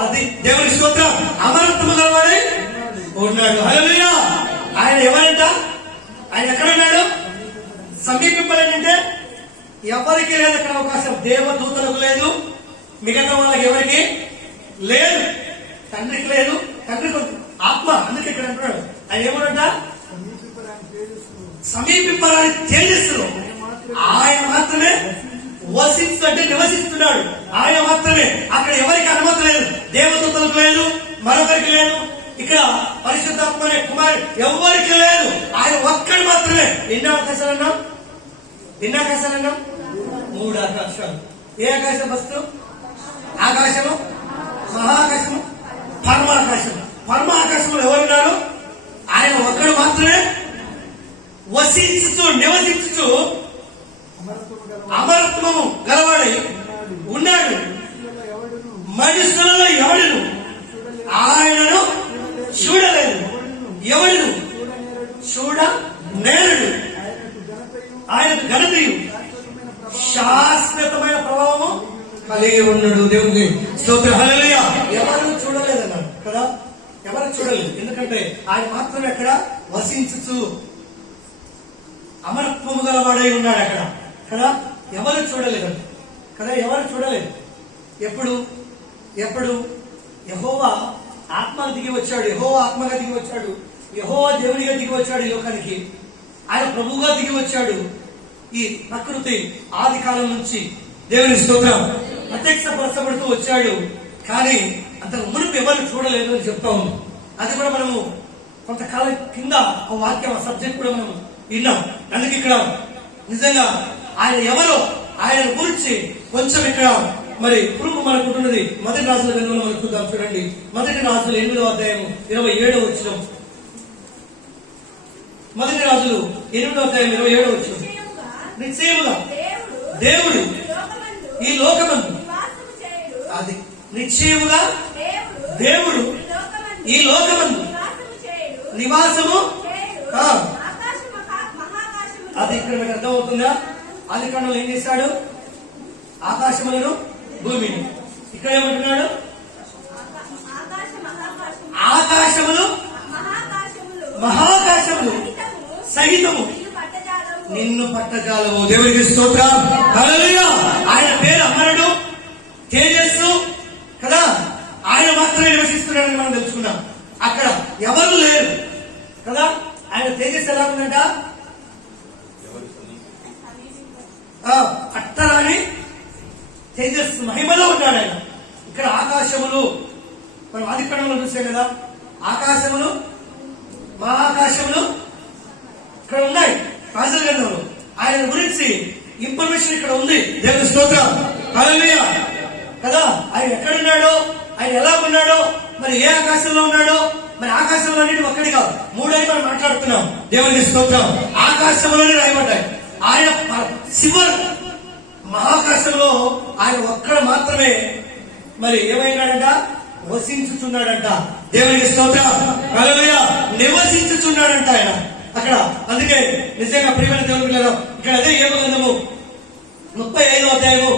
అది దేవుని స్తోత్రం, అమరత్వము గలవాడై ఉన్నాడు. హల్లెలూయా. ఆయన ఎవరంట? ఆయన ఎక్కడున్నాడు? సమీపింపలేదంటే ఎవరికి లేదు అక్కడ అవకాశం. దేవదూతలకు లేదు, మిగతా వాళ్ళకి ఎవరికి లేదు, తండ్రికి లేదు. తండ్రికి ఆత్మ. అందుకే ఇక్కడ అంటున్నాడు ఆయన ఏమనంట? సమీపింపరాని తేజస్సులో ఆయన మాత్రమే వసిస్తూ, అంటే నివసిస్తున్నాడు. ఆయన మాత్రమే. అక్కడ ఎవరికి అనుమతి లేదు, దేవదూతలకు లేదు, మరొకరికి లేదు. ఇక్కడ పరిశుద్ధాత్మ అనే కుమారుడు ఎవరికి లేదు. ఆయన ఒక్కడు మాత్రమే. ఎన్ని ఆకాశాలన్నా? 3 ఆకాశాలు. ఏ ఆకాశం వస్తు? ఆకాశము, మహాకాశము, పరమాకాశము. పరమాకాశంలో ఎవరున్నారు? ఆయన ఒక్కడు మాత్రమే వసించుతూ, నివసించుతూ అమరత్వము గలవాడై ఉన్నాడు. మనుషులలో ఎవడును ఆయనను చూడలేదు, ఎవడును చూడ నేరుడు. ఆయన ఉన్నాడు. దేవునికి స్తోత్రం. హల్లెలూయా. ఎవరు చూడలేదన్నాడు కదా, ఎవరు చూడలేదు. ఎందుకంటే ఆయన మాత్రమే అక్కడ వసించుచు అమరత్వము గలవాడై ఉన్నాడు అక్కడ కదా. ఎవరు చూడలేదు కదా, ఎవరు చూడలేదు. ఎప్పుడు యెహోవా ఆత్మ దిగి వచ్చాడు, యెహోవా ఆత్మగా దిగి వచ్చాడు, యెహోవా దేవునిగా దిగి వచ్చాడు ఈ లోకానికి. ఆయన ప్రభువుగా దిగి వచ్చాడు. ఈ ప్రకృతి ఆది కాలం నుంచి దేవుని స్తోత్రం ప్రత్యక్షపరచబడుతూ వచ్చాడు. కానీ అంతకు మునుపు ఎవరు చూడలేదు అని చెప్తా ఉంది. అది కూడా మనము కొంతకాలం కింద ఆ వాక్యం, ఆ సబ్జెక్ట్ కూడా మనం విన్నాం. అందుకే ఇక్కడ నిజంగా ఆయన ఎవరో ఆయన గురించి కొంచెం ఇక్కడ మరి ప్రూఫ్ మనకుంటున్నది. మొదటి రాజుల గ్రంథంలో మనం చూద్దాం. చూడండి, మొదటి రాజులు 8వ అధ్యాయం 27వ వచనం. మొదటి రాజులు 8వ అధ్యాయం 27వ వచనం. నిశ్చయముగా దేవుడు ఈ లోకమందు, అది నిశ్చయముగా దేవుడు ఈ లోకమందు నివాసము. అది ఇక్కడ మీకు అర్థమవుతుందా? ఆది కాండంలో ఏం చేశాడు? ఆకాశములను భూమిని. ఇక్కడ ఏమంటున్నాడు? ఆకాశములు మహాకాశములు సహితము నిన్ను పట్టజాలవు. దేవునికి స్తోత్రం. హల్లెలూయా. ఆయన పేరు అమరుడు, తేజస్సు కదా. ఆయన మాత్రమే నివసిస్తున్నాడని మనం తెలుసుకున్నాం. అక్కడ ఎవరు లేరు కదా. ఆయన తేజస్సు ఎలా ఉందంట? అట్టరాని తేజస్సు మహిమలో ఉన్నాడు ఆయన. ఇక్కడ ఆకాశములు మనం ఆదికాండంలో చూసాం కదా. ఆకాశములు మహాకాశములు ఇక్కడ ఉన్నాయి రాజుల గ్రంథంలో. ఆయన గురించి ఇన్ఫర్మేషన్ ఇక్కడ ఉంది. దేవుని స్తోత్రం. హల్లెలూయా కదా. ఆయన ఎక్కడున్నాడో, ఆయన ఎలా ఉన్నాడో, మరి ఏ ఆకాశంలో ఉన్నాడో, మరి ఆకాశంలో అన్నిటి ఒక్కడి కాదు, మూడని మనం మాట్లాడుతున్నాం. దేవునికి స్తోత్రం. ఆకాశంలోనే రాయబడ్డాయి. ఆయన శివర్ మహాకాశంలో ఆయన ఒక్కడ మాత్రమే మరి ఏమైనాడంట? వసించుచున్నాడంట. దేవునికి స్తోత్రం. హల్లెలూయా. నివసించుచున్నాడంట ఆయన అక్కడ. అందుకే నిజంగా ప్రియమైన దేవుని పిల్లలు, ఇక్కడ అదే యోబు గ్రంథము 35వ అధ్యాయము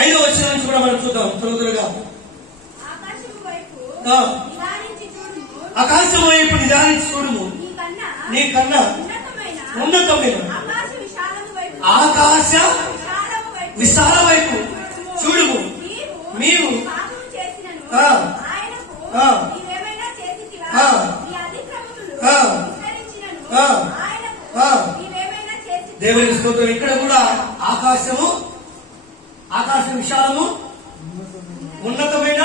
5వ వచనం నుంచి కూడా మనం చూద్దాం త్వరగా. ఆకాశం వైపు నిదానించి చూడుము, నీ కన్నా ఉన్నతమైన ఆకాశ విశాల వైపు చూడుము. నీవు దేవుని స్తోత్రం. ఇక్కడ కూడా ఆకాశము, ఆకాశ విశాలము, ఉన్నతమైన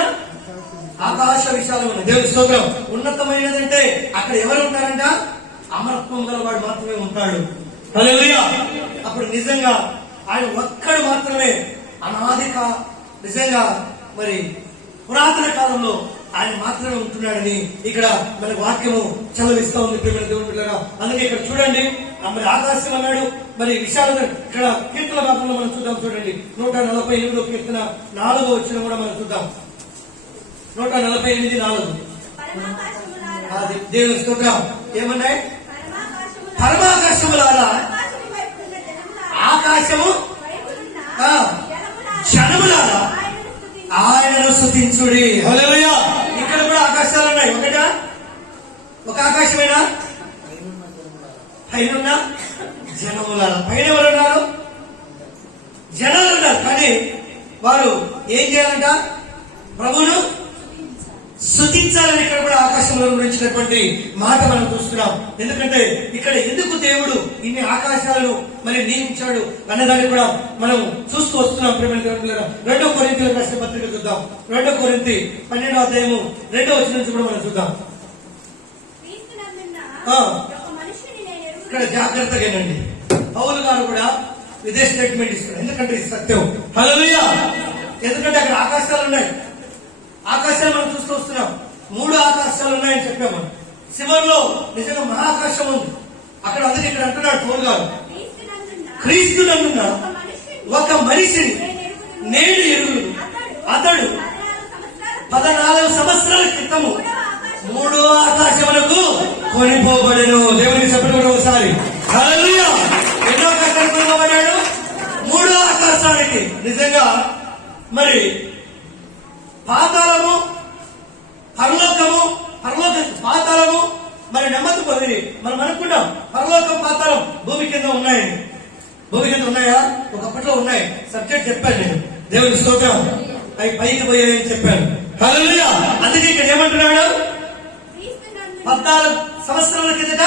ఆకాశ విశాలమైన. దేవుని స్తోత్రం. ఉన్నతమైనదంటే అక్కడ ఎవరు ఉంటారంట? అమరత్వం గలవాడు మాత్రమే ఉంటాడు. హల్లెలూయా. అప్పుడు నిజంగా ఆయన ఒక్కడు మాత్రమే అనాదిక, నిజంగా మరి పురాతన కాలంలో ఆయన మాత్రమే ఉంటున్నాడని ఇక్కడ మన వాక్యము చదివిస్తా ఉంది ప్రియమైన దేవుని పిల్లరా. అందుకే ఇక్కడ చూడండి, మరి ఆకాశం అన్నాడు, మరి విశాల. ఇక్కడ కీర్తన భాగంలో మనం చూద్దాం. చూడండి 148వ కీర్తన 4వ వచనం కూడా మనం చూద్దాం. 148:4. అది దేవుని స్తోత్రం. ఏమన్నాయి? పరమాకాశములారా, ఆకాశము జనములారా ఆయనను స్తుతించుడి. హల్లెలూయా. ఇక్కడ కూడా ఆకాశాలు ఉన్నాయి. ఒకటా? ఒక ఆకాశమేనా? పైన జనములారా. పైన ఎవరు ఉన్నారు? జనాలు ఉన్నారు. కానీ వారు ఏం చేయాలంట? ప్రభువును స్తుతించాలని ఇక్కడ కూడా ఆకాశంలో గురించినటువంటి మాట మనం చూస్తున్నాం. ఎందుకంటే ఇక్కడ ఎందుకు దేవుడు ఇన్ని ఆకాశాలను మరి నియమించాడు అన్నదాన్ని కూడా మనం చూస్తూ వస్తున్నాం. ప్రియమైన దేవుని పిల్లరా, 2 కొరింథీయులకు రాసిన పత్రిక చూద్దాం. 2 కొరింథీ 12వ అధ్యాయము 2వ వచనం నుంచి కూడా మనం చూద్దాం. ఇక్కడ జాగ్రత్తగా వినండి. పౌలు గారు కూడా ఇదే స్టేట్మెంట్ ఇస్తారు. ఎందుకంటే ఇది సత్యం. హల్లెలూయా. ఎందుకంటే అక్కడ ఆకాశాలు ఉన్నాయి. ఆకాశాలు మనం చూస్తూ వస్తున్నాం. 3 ఆకాశాలు ఉన్నాయని చెప్పాము. చివరిలో నిజంగా మహాకాశం ఉంది అక్కడ. అందుకే ఇక్కడ అంటున్నాడు పౌలు గారు, క్రీస్తునందున్న ఒక మనిషిని నేను ఎరుగును. అతడు 14 సంవత్సరాల క్రితము 3వ ఆకాశములకు కొనిపోబడెను. దేవునికి చెప్పడం ఒకసారి. హల్లెలూయా. ఎన్నో ఆకాశానికి కొనిపోబడ్డాడు? 3వ ఆకాశానికి. నిజంగా మరి పాతాళము, పరలోకము, పాతాళము మరి నెమ్మది పొంది మనం అనుకున్నాం పరలోకం పాతాళం భూమి కింద ఉన్నాయని. భూమి కింద ఉన్నాయా? ఒకప్పట్లో ఉన్నాయి. సబ్జెక్ట్ చెప్పాను నేను. దేవుని స్తోత్రం. అవి పైకి పోయాయని చెప్పాను. హల్లెలూయా. అందుకే ఇక్కడ ఏమంటున్నాడు? 14 సంవత్సరాల కిందట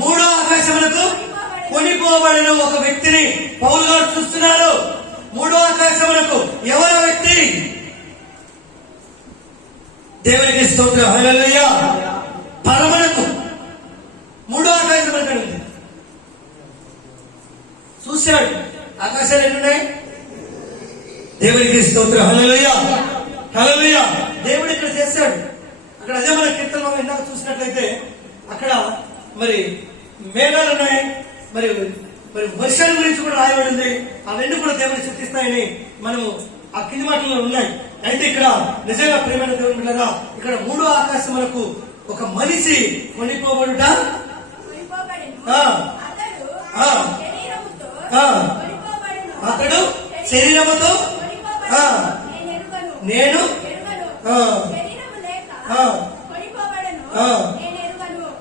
మూడో ఆకాశములకు కొనిపోబడిన ఒక వ్యక్తిని పౌలు గారు చూస్తున్నారు. మూడో ఆకాశములకు ఎవరో వ్యక్తి? దేవునికి స్తోత్రం. హల్లెలూయా. పరమలకు మూడో ఆకాశం అంటాడు. చూశాడు. ఆకాశాలు ఎన్నున్నాయి? దేవునికి స్తోత్రం. హల్లెలూయా. హల్లెలూయా. దేవుడు ఇక్కడ చేశాడు. అక్కడ అదే మన కీర్తనలో ఇందాక చూసినట్లయితే అక్కడ మరి మేఘాలు ఉన్నాయి, మరి మరి వర్షాల గురించి కూడా రాయబడింది. అవన్నీ కూడా దేవుని శక్తిస్తాయని మనము ఆ కింది మాటల్లో ఉన్నాయి. అయితే ఇక్కడ నిజంగా ప్రేమైన దేవుని బిడ్డలారా, ఇక్కడ మూడో ఆకాశములకు ఒక మనిషి కొనిపోబడుట, అతడు శరీరముతో నేను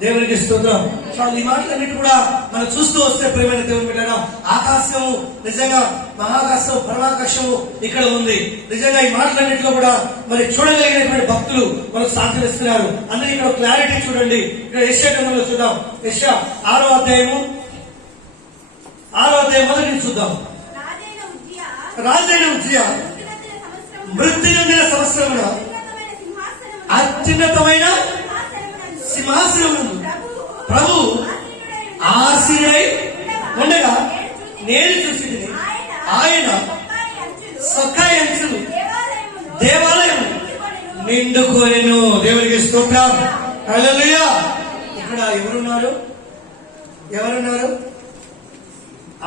దేవునికి స్తోత్రం. చాలు ఈ మాటలన్నిటి కూడా మనం చూస్తూ వస్తే ప్రేమైన దేవుని బిడ్డలారా, ఆకాశము నిజంగా మహాకాశము, పరమాకాశము ఇక్కడ ఉంది. నిజంగా ఈ మాటలన్నిటిలో కూడా మరి చూడగలిగినటువంటి భక్తులు మనకు సాక్షిస్తున్నారు. అందుకే ఇక్కడ క్లారిటీ చూడండి. ఇక్కడ యెషయా గ్రంథంలో చూద్దాం. యెషయా 6వ అధ్యాయం మొదటి నుంచి చూద్దాం. రాజైన ఉజ్జియా మృతి నొందిన సంవత్సరమున అత్యున్నతమైన సింహాసనము ప్రభు ఆసీనుడై ఉండగా నేను చూసి ఆయన సొక్కాయి అంచులు దేవాలయం నిండుకొనెను. దేవునికి స్తోత్రం. హల్లెలూయా. ఇక్కడ ఎవరున్నారు?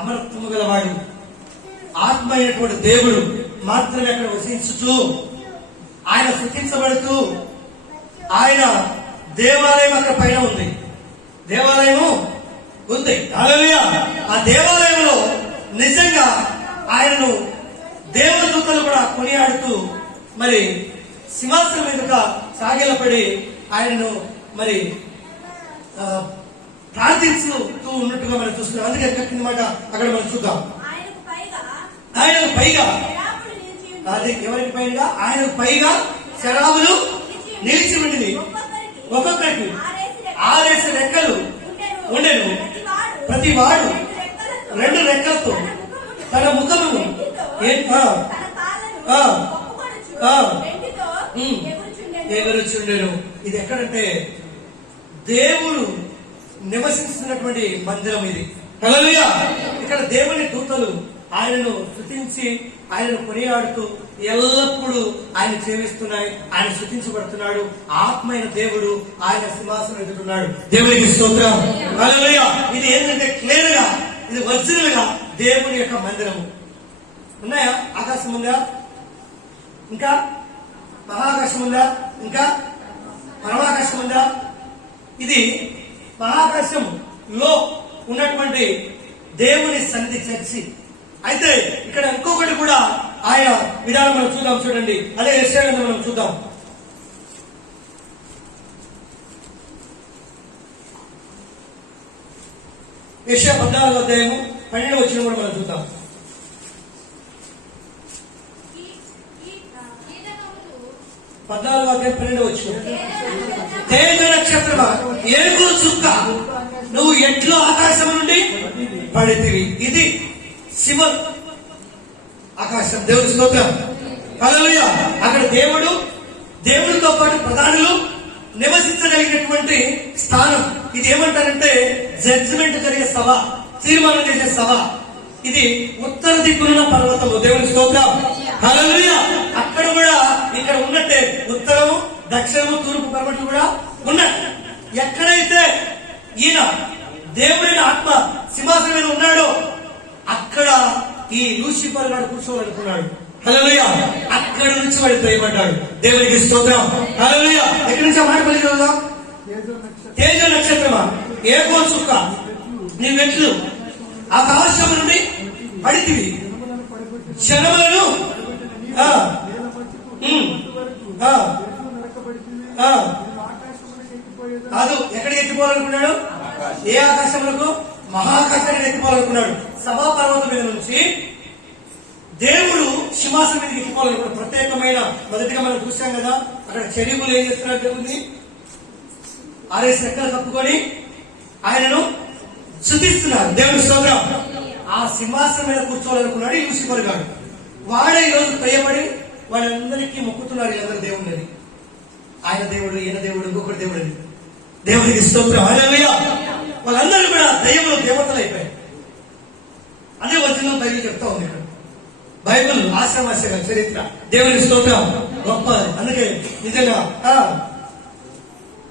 అమరత్వము గలవాడు, ఆత్మ అయినటువంటి దేవుడు మాత్రమే అక్కడ వసించుతూ, ఆయన స్తుతించబడుతూ, ఆయన దేవాలయం అక్కడ పైన ఉంది. దేవాలయము ఉంది. హల్లెలూయా. ఆ దేవాలయంలో నిజంగా ఆయనను దేవదూతలు కూడా కొనియాడుతూ మరి సింహాసనం మీదుగా సాగిలపడి ఆయనను మరి ప్రార్థించుతూ ఉన్నట్టుగా మనం చూస్తున్నాం. అందుకే కింద మాట అక్కడ మనం చూద్దాం. ఆయనకు పైగా, అది ఎవరికి పైగా? ఆయనకు పైగా శరాబులు నిలిచి ఉండి ఒక్కొక్కరికి 6 రెక్కలు ఉండెను. ప్రతి వాడు 2 రెక్కలతో తన ముఖమును ఎగురుచుండెను. ఇది ఎక్కడంటే దేవుడు నివసిస్తున్నటువంటి మందిరం ఇది. హల్లెలూయా. ఇక్కడ దేవుని దూతలు ఆయనను స్తుతించి ఆయనను కొనియాడుతూ ఎల్లప్పుడూ ఆయన సేవిస్తున్నాయి. ఆయన స్తుతించబడుతున్నాడు. ఆత్మైన దేవుడు ఆయన సింహాసనం ఎదుగుతున్నాడు. దేవునికి స్తోత్రం. హల్లెలూయా. ఇది ఏంటంటే క్లియర్ గా, ఇది ఒరిజినల్ గా దేవుని యొక్క మందిరము. ఉన్నాయా? ఆకాశం ఉందా? ఇంకా మహాకాశం ఉందా? ఇంకా పరమాకాశం ఉందా? ఇది మహాకాశంలో ఉన్నటువంటి దేవుని సన్నిధి చర్చి. అయితే ఇక్కడ ఇంకొకటి కూడా ఆయన విధానం మనం చూద్దాం. చూడండి, అదే యెషయా గ్రంథం మనం చూద్దాం. యెషయా 14వ అధ్యాయము 12వ వచనం కూడా మనం చూద్దాం. అధ్యాయం 12వ వచనం. తేజ నక్షత్రమా, ఏగు చుక్క, నువ్వు ఎట్లో ఆకాశం నుండి పడితివి. ఇది శివ ఆకాశం. దేవుని స్తోత్రం. హల్లెలూయా. అక్కడ దేవుడితో పాటు ప్రధానులు నివసించగలిగినటువంటి స్థానం. ఇది ఏమంటారంటే జడ్జిమెంట్ జరిగే సభ, తీర్మానం చేసే సభ. ఇది ఉత్తర దిక్కున పర్వతము. దేవుని స్తోత్రం. హల్లెలూయా. అక్కడ కూడా ఇక్కడ ఉన్నట్టే ఉత్తరము, దక్షిణము, తూర్పు పర్వతం కూడా ఉన్నాయి. ఎక్కడైతే ఈయన దేవుడిని ఆత్మ సింహాసనం మీద ఉన్నాడో అక్కడ ఈ లూసిఫర్ గారు కూర్చోవాలనుకున్నాడు. హల్లెలూయా. అక్కడ నుంచి వాడు దయపడ్డాడు. దేవునికి స్తోత్రం. హల్లెలూయా. ఎక్కడి నుంచి ఆ మాట పలికి వెళ్దాం. తేజ నక్షత్రమా, ఏకో చుక్క, నీ మెట్లు ఆకాశం నుండి పడితివి, జనములను ఆ. నేల మట్టుకు ఉమ్. వరకు ఆ. ఎట్లు నరకబడుతుంది. ఆ. నేను ఆకాశమునకు ఎక్కిపోయేదా. కాదు, ఎక్కడికి ఎక్కిపోవాలనుకున్నాడు? ఏ ఆకాశములకు? మహాకాశానికి ఎక్కిపోవాలనుకున్నాడు. సభా పర్వతం మీద నుంచి దేవుడు సింహాసనం మీదకి ఎక్కిపోవాలనుకున్నాడు. ప్రత్యేకమైన, మొదటిగా మనం చూసాం కదా, అక్కడ చెరువులు ఏం చేస్తున్నారు? దేవుడిని 6 రెక్కలు కప్పుకొని ఆయనను స్తుతిస్తున్నారు. దేవుడి స్తోత్రం. ఆ సింహాసనం మీద కూర్చోవాలనుకున్నాడు ఈ లూసిఫర్ గాడు. వాడే ఈరోజు ప్రియపడి వాళ్ళందరికీ మొక్కుతున్నారు. వీళ్ళందరూ దేవుడిని, ఆయన దేవుడు, ఈయన దేవుడు, ఇంకొకటి దేవుడు అని. దేవుడికి స్తోత్రం. హల్లెలూయా. వాళ్ళందరూ కూడా దయ్యములు దేవతలు అయిపోయారు. అదే వచనం బైబిల్ చెప్తా ఉంది. ఇక్కడ బైబిల్ ఆశ్రమాశ్రమ చరిత్ర. దేవుని స్తోత్రం గొప్ప. అందుకే నిజంగా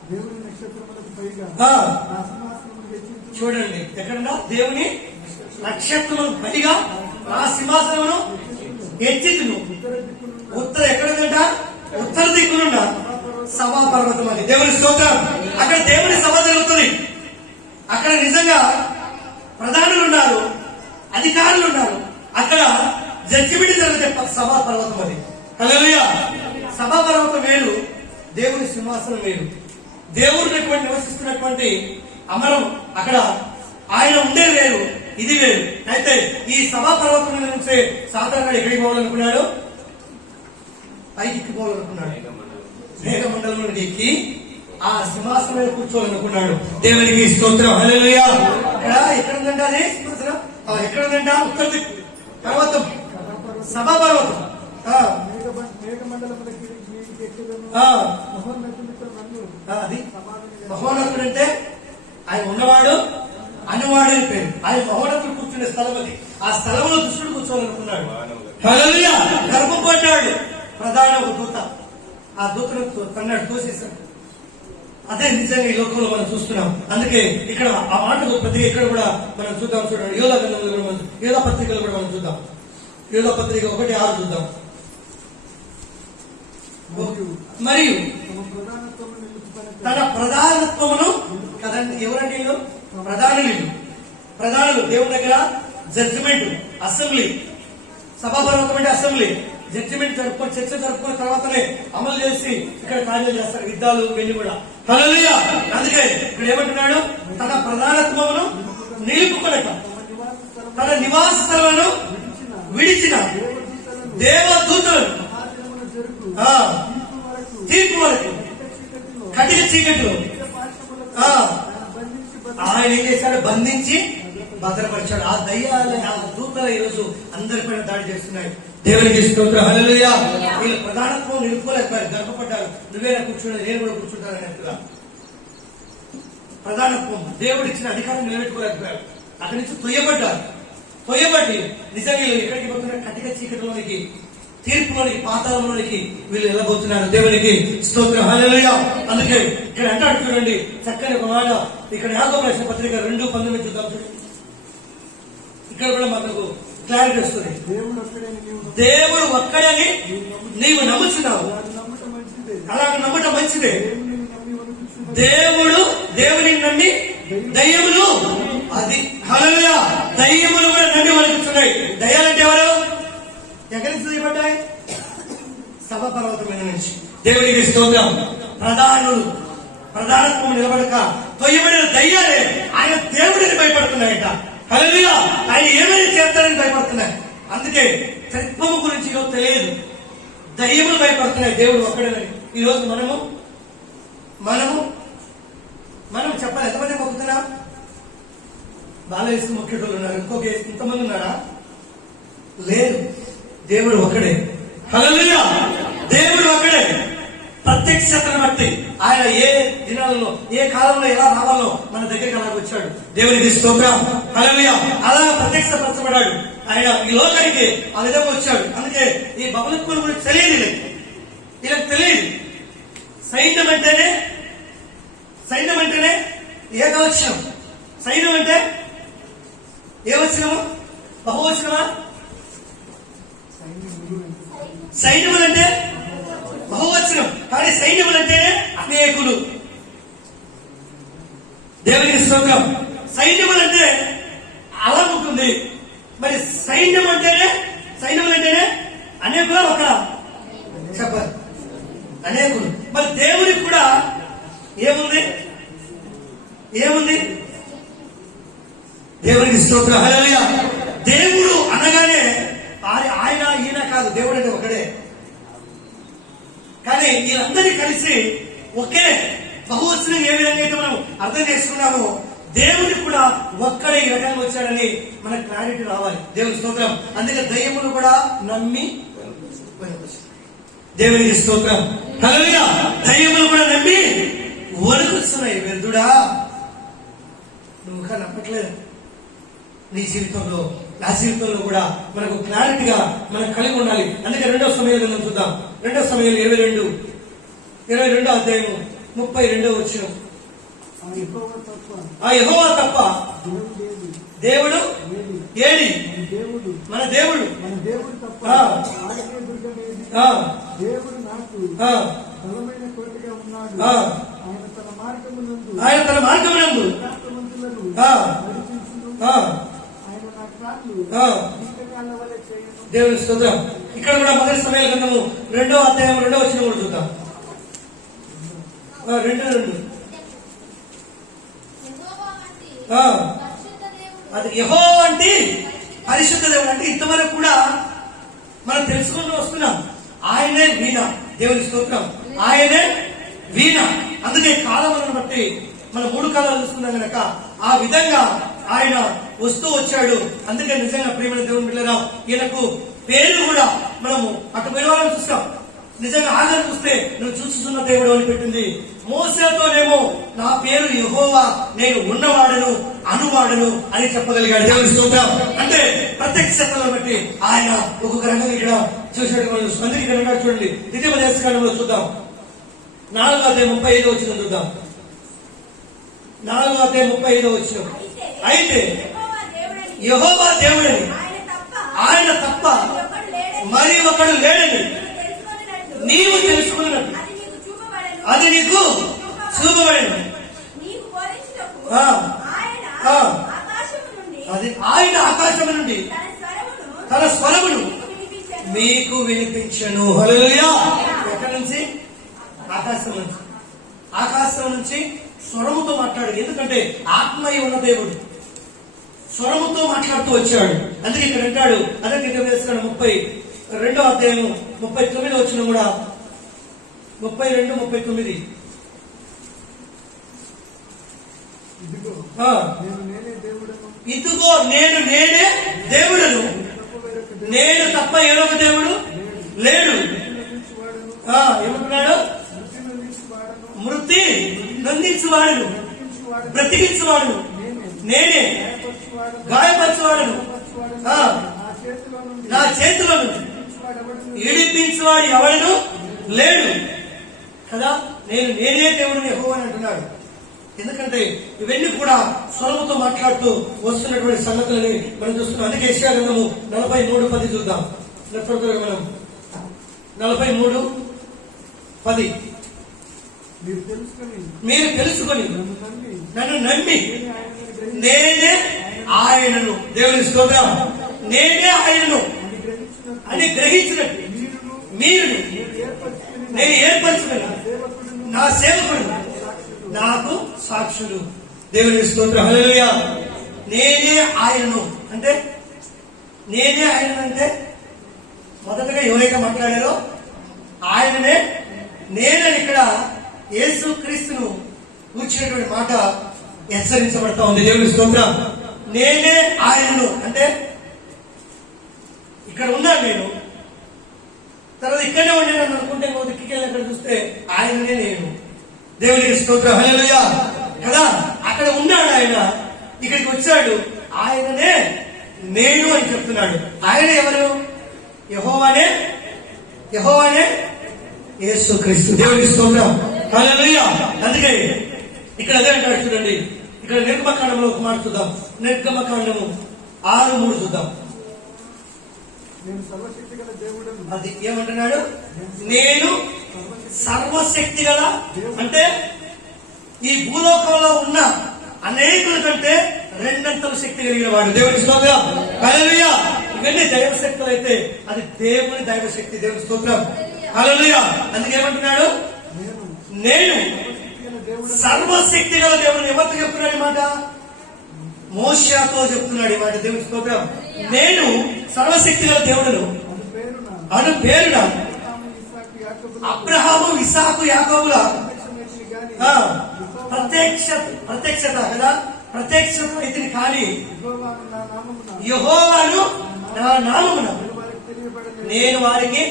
దేవుని నక్షత్రములకు పైగా ఆ, నా సింహాసనమును హెచ్చించు. చూడండి ఎక్కడన్నా దేవుని నక్షత్రం పైగా ఆ సింహాసనమును ఎత్తిను. ఉత్తర దిక్కునున్న ఉత్తర ఎక్కడుందంట? ఉత్తర దిక్కునున్న సభా పర్వతం అది. దేవుని స్తోత్రం. అక్కడ దేవుని సభ జరుగుతుంది. అక్కడ నిజంగా ప్రధానులు ఉన్నారు, అధికారులు ఉన్నారు. అక్కడ జడ్జిమెంట్ జరిగితే సభా పర్వతం అది. హల్లెలూయా. సభా పర్వతం వేరు, దేవుని సింహాసనం వేరు. దేవుడు నివసిస్తున్నటువంటి అమరం అక్కడ ఆయన ఉండేది వేరు, ఇది వేరు. అయితే ఈ సభా పర్వతం మీద నుంచే సాధారణంగా ఎక్కడికి పోవాలనుకున్నాడు? పైకి ఎక్కిపోవాలనుకున్నాడు. మేఘమండలంలోకి ఎక్కి ఆ సింహాసనం మీద కూర్చోవాలనుకున్నాడు. దేవునికి స్తోత్రం. హల్లెలూయా. ఎక్కడ ఉందంటే అది సింహాసనం? ఎక్కడ ఉందంట? ఉత్తర దిక్కు పర్వతం, సభా పర్వతం. మేఘమండలములకి మీదికి ఎక్కుదను. ఆ, మహోన్నతునితో నన్ను అది సమాధి మహోన్నతుడు అంటే ఆయన ఉన్నవాడు, అనువాడు అని పేరు. ఆయన మహోన్నతుడు కూర్చునే స్థలం అది. ఆ స్థలంలో దుష్టుడు కూర్చోవాలనుకున్నాడు. హల్లెలూయా. గర్భం పడ్డాడు ప్రధాన ఒక దూత. ఆ దూతను తన్నాడు, తోసేశాడు. అదే నిజంగా ఈ లోకంలో మనం చూస్తున్నాం. అందుకే ఇక్కడ ఆ మాటకు ప్రతి ఇక్కడ కూడా మనం చూద్దాం. చూడండి, యోధా గ్రంథంలో కూడా మనం, యోధా పత్రికలు కూడా మనం చూద్దాం. యోధా పత్రిక 1:6 చూద్దాం. మరియు తమ ప్రధానత్వమును నిలుపుకొనక తన ప్రధానత్వమును, కదండి ఎవరండి వీళ్ళు? ప్రధానులు. ప్రధానులు దేవుని దగ్గర జడ్జిమెంట్, అసెంబ్లీ. సభాపర్వతం అంటే అసెంబ్లీ. జడ్జిమెంట్ జరుపుకొని, చర్చ జరుపుకున్న తర్వాతనే అమలు చేసి ఇక్కడ కార్యాలు చేస్తారు. యుద్ధాలు వెళ్ళి కూడా. హల్లెలూయా. అందుకే ఇక్కడ ఏమంటున్నాడు? తన ప్రధానత్వమును నిలుపుకొనక తన నివాస స్థలను విడిచిన దేవదూతలను సమాజమున జరుగు ఆ, తీర్పు వరకు తీర్పు వరకు కటిక చీకట్లో ఆ, బంధించి ఆయన ఏం చేశాడు? బంధించి భద్రపరిచాడు. ఆ దయ్యాలే, ఆ దూతలు ఈరోజు అందరిపైన దాడి చేస్తున్నాయి. దేవునికి స్తోత్రం. హల్లెలూయా. వీళ్ళు ప్రధానత్వం నిలుపుకోలేకపోయారు, గర్భపడ్డారు. నువ్వేనా కూర్చున్నది, నేను కూడా కూర్చుంటాను అన్నట్టుగా. ప్రధానత్వం, దేవుడు ఇచ్చిన అధికారం నిలబెట్టుకోలేకపోయారు. అక్కడి నుంచి తొయ్యబడ్డారు. తొయ్యబట్టి నిజంగా వీళ్ళు ఎక్కడికి పోతున్నారు? కటిక చీకటిలోనికి, తీర్పులోనికి, పాతాళంలోనికి వీళ్ళు వెళ్ళబోతున్నారు. దేవునికి స్తోత్రం. హల్లెలూయా. అందుకే ఇక్కడ అంటాడు చూడండి, చక్కని ఒక మాట. ఇక్కడ యాకోబు రాసిన పత్రిక 2:19 చూద్దాం. చూడండి, ఇక్కడ కూడా మనకు క్లారిటీ వస్తుంది. దేవుడు ఒక్కడే నీవు దేవుడు ఒక్కడని నీవు నమ్ముచున్నావు. అది నమ్మటం మంచిదే. అలా నమ్మటం మంచిదే. దేవుని నమ్మి వణుకుచున్న దేవుడు దేవుని నమ్మి దయ్యములు, అది హల్లెలూయా. దయ్యములు కూడా నమ్మి వణుకుతున్నాయి. దయ్యాలంటే ఎవరు? ఎక్కడి నుంచి తీయబడ్డాయి? సభా పర్వతం మీద నుంచి. దేవునికి స్తోత్రం. ప్రధానులు ప్రధానత్వం నిలబడక తొయ్యబడిన దయ్యాలే ఆయన దేవుడిని భయపడుతున్నాయట. హల్లెలూయా. ఆయన ఏమైనా చేస్తారని భయపడుతున్నాయి. అందుకే సత్యము గురించి ఈరోజు తెలియదు, దయ్యములు భయపడుతున్నాయి. దేవుడు ఒక్కడేనని. ఈరోజు మనము మనము మనం చెప్పాలి. ఎంతమంది మొక్కుతున్నా? బాల వేసుకుని మొక్కేటోళ్ళు ఉన్నారు, ఇంకొక ఇంతమంది ఉన్నారా? లేదు. దేవుడు ఒక్కడే. హల్లెలూయా. దేవుడు ఒక్కడే. ప్రత్యక్షతను బట్టి ఆయన ఏ దినాలలో, ఏ కాలంలో ఎలా రావాలో మన దగ్గరికి అలా వచ్చాడు. దేవునికి స్తోత్రం. హల్లెలూయా. అలా ప్రత్యక్షపరచబడ్డాడు ఆయన ఈ లోకానికి. ఆ విధంగా వచ్చాడు. అందుకే ఈ బబులత్వం గురించి తెలియదు, వీళ్ళకి తెలియదు. సైన్యం అంటేనే ఏకవచనం. సైన్యం అంటే ఏ వచనము? బహువచనమా? సైన్యములంటే బహువచనం. కానీ సైన్యములంటేనే అనేకులు. దేవునికి స్తోత్రం. సైన్యములంటే అలా ఉంటుంది. మరి సైన్యములంటేనే అనేకుల ఒక చెప్పాలి అనేకులు. మరి దేవునికి కూడా ఏముంది? ఏముంది? దేవునికి స్తోత్రం. హల్లెలూయా. దేవుడు అనగానే ఆయన ఈయన కాదు, దేవుడు అంటే ఒకడే. కానీ వీళ్ళందరినీ కలిసి ఒకే బహువచనం ఏ విధంగా అయితే మనం అర్థం చేసుకున్నామో దేవుడికి కూడా ఒక్కడే ఈ రకంగా వచ్చాడని మనకు క్లారిటీ రావాలి. దేవుని స్తోత్రం. అందుకే దయ్యములు కూడా నమ్మి దేవునికి స్తోత్రం. హల్లెలూయా. దయ్యములు కూడా నమ్మి వణుకుతున్నాయి. వెర్దుడా, నువ్వు ఇంకా నమ్మట్లేదు. నీ జీవితంలో నా జీవితంలో కూడా మనకు క్లారిటీగా మనం కలిగి ఉండాలి. అందుకే 2వ సమయంలో చూద్దాం. 2వ సమయంలో 22 అధ్యాయము 32 వచనం. ఆ యెహోవా తప్ప దేవుడు ఏడి? మన దేవుడు. తప్ప ఆ. ఆయనే దుర్గమేది. ఆ, దేవుడు నాకు ఆ, బలమైన కోటగా ఉన్నాడు. ఆ. ఆయన తన మార్గమునందు మార్గమునందు యథార్థవంతులను ఆ. నడిపించును. ఆ, ఆయన నా కాళ్ళు ఆ. ఈకగాళ్ళ వలె చేయను. దేవుని స్తోత్రం. ఇక్కడ కూడా మొదటి సమయాల గ్రంథము 2వ అధ్యాయం 2వ వచనం కూడా చూద్దాం. 2:2. యెహోవా వంటి ఆ. పరిశుద్ధ దేవుడు అది యెహోవా అంటే పరిశుద్ధ దేవుడు. అంటే ఇంతవరకు కూడా మనం తెలుసుకుంటూ వస్తున్నాం. ఆయనే వీణ. దేవుని స్తోత్రం. ఆయనే వీణ. అందుకే కాలములను బట్టి మనం 3 కాలాలు చూసుకున్నాం కనుక ఆ విధంగా ఆయన వస్తూ వచ్చాడు. అందుకే నిజంగా ప్రియమైన దేవుని బిడ్డలారా, ఈయనకు పేరు కూడా మనము అటు పోయిన చూస్తాం. నిజంగా ఆగని చూస్తే నువ్వు చూస్తున్న దేవుడు అని పెట్టింది. మోసేతోనేమో నా పేరు యెహోవా, నేను ఉన్నవాడను అనువాడను అని చెప్పగలిగాడు. దేవుని స్తోత్రం. అంటే ప్రత్యక్షతలను బట్టి ఆయన ఒక్కొక్క రంగం ఇక్కడ చూసేట్టుగా అందుకే ఇక్కడ చూడండి. ద్వితీయోపదేశకాండంలో చూద్దాం. 4వ అధ్యాయం 35 వచనం చూద్దాం. 4వ అధ్యాయం 35 వచనం. అయితే యెహోవా దేవుడని ఆయన తప్ప మరి ఒకడు లేడని నీవు తెలుసుకున్నట్టు అది నీకు చూపబడను. ఆ. ఆ. అది ఆయన ఆకాశము నుండి తన స్వరమును మీకు వినిపించను. హల్లెలూయా. ఎక్కడి నుంచి? ఆకాశం నుంచి. ఆకాశం నుంచి స్వరముతో మాట్లాడు. ఎందుకంటే ఆత్మయ్య ఉన్న దేవుడు స్వరముతో మాట్లాడుతూ వచ్చాడు. అందుకే ఇక్కడ అంటాడు. అదే వేసుకున్నాడు 32వ అధ్యాయము 39 వచ్చిన కూడా 32, 39. ఇదిగో ఆ. నేను నేనే దేవుడను. ఇదిగో నేను నేనే దేవుడను, తప్ప వేరొక దేవుడు నేను తప్ప ఏడొక దేవుడు లేడు. నడిపించువాడను. ఏమంటున్నాడు? మృతి నడిపించువాడను. మృతి నందించువాడును, బ్రతికించువాడను. బ్రతికించువాడును నేనే, గాయపరచువాడను. గాయపరచువాడును గాయపరచువాడను. ఆ. నా చేతిలో నుండి నా చేతిలో విడిపించువాడెవడును. ఈడిపించువాడు ఎవడు లేడు కదా. నేనే దేవుడిని యెహోవా అని అంటున్నాడు. ఎందుకంటే ఇవన్నీ కూడా స్వరముతో మాట్లాడుతూ వస్తున్నటువంటి సంగతులని మనం చూస్తున్నాం. అందుకే యెషయా గ్రంథము 43:10 చూద్దాం. మనం 43:10. మీరు తెలుసుకొని నన్ను నమ్మి నేనే ఆయనను. దేవుని స్తోత్రం. నేనే ఆయనను అని గ్రహించినట్టు మీరు నేను ఏర్పరచుకుని నా సేవకుడు నాకు సాక్షులు. దేవుని స్తోత్రం. హల్లెలూయా. నేనే ఆయనను అంటే నేనే ఆయనంటే మొదటగా ఎవరైతే మాట్లాడారో ఆయననే నేనని ఇక్కడ యేసు క్రీస్తును కూర్చున్నటువంటి మాట హెచ్చరించబడతా ఉంది. దేవుని స్తోత్రం. నేనే ఆయనను అంటే ఇక్కడ ఉన్నాను నేను, తర్వాత ఇక్కడనే ఉండి నన్ను అనుకుంటే దిక్కికెళ్ళి అక్కడ చూస్తే ఆయననే నేను. దేవునికి స్తోత్రం. హల్లెలూయా కదా. అక్కడ ఉన్నాడు ఆయన, ఇక్కడికి వచ్చాడు. ఆయననే నేను అని చెప్తున్నాడు. ఆయన ఎవరు? యెహోవానే యేసు క్రీస్తు. దేవునికి స్తోత్రం. హల్లెలూయా. అందుకే ఇక్కడ అదే అంటాడు చూడండి. ఇక్కడ నిర్గమకాండంలో ఒక మాట చూద్దాం. నిర్గమకాండము 6:3 చూద్దాం. నేను సర్వశక్తి గల దేవుడను. అది ఏమంటున్నాడు? నేను సర్వశక్తి గల అంటే ఈ భూలోకంలో ఉన్న అనేకుల కంటే రెండంతల శక్తి కలిగిన వాడు. దేవుని స్తోత్రం. హల్లెలూయా. ఇవన్నీ దైవశక్తులు అయితే అది దేవుని దైవశక్తి, దేవుని స్తోత్రం. హల్లెలూయా. అందుకే ఏమంటున్నాడు, నేను సర్వశక్తి గల దేవుడు. ఎవరితో చెప్తున్నాడు ఈ మాట? మోషేతో చెప్తున్నాడు ఈ మాట. దేవుని స్తోత్రం. నేను సర్వశక్తి గల దేవుడును అను పేరున అబ్రహాము, ఇస్సాకు, యాకోబుల ప్రత్యక్షత కదా, ప్రత్యక్షత ఇతని కానీ యెహోవాను నా నామమున నేను వారికి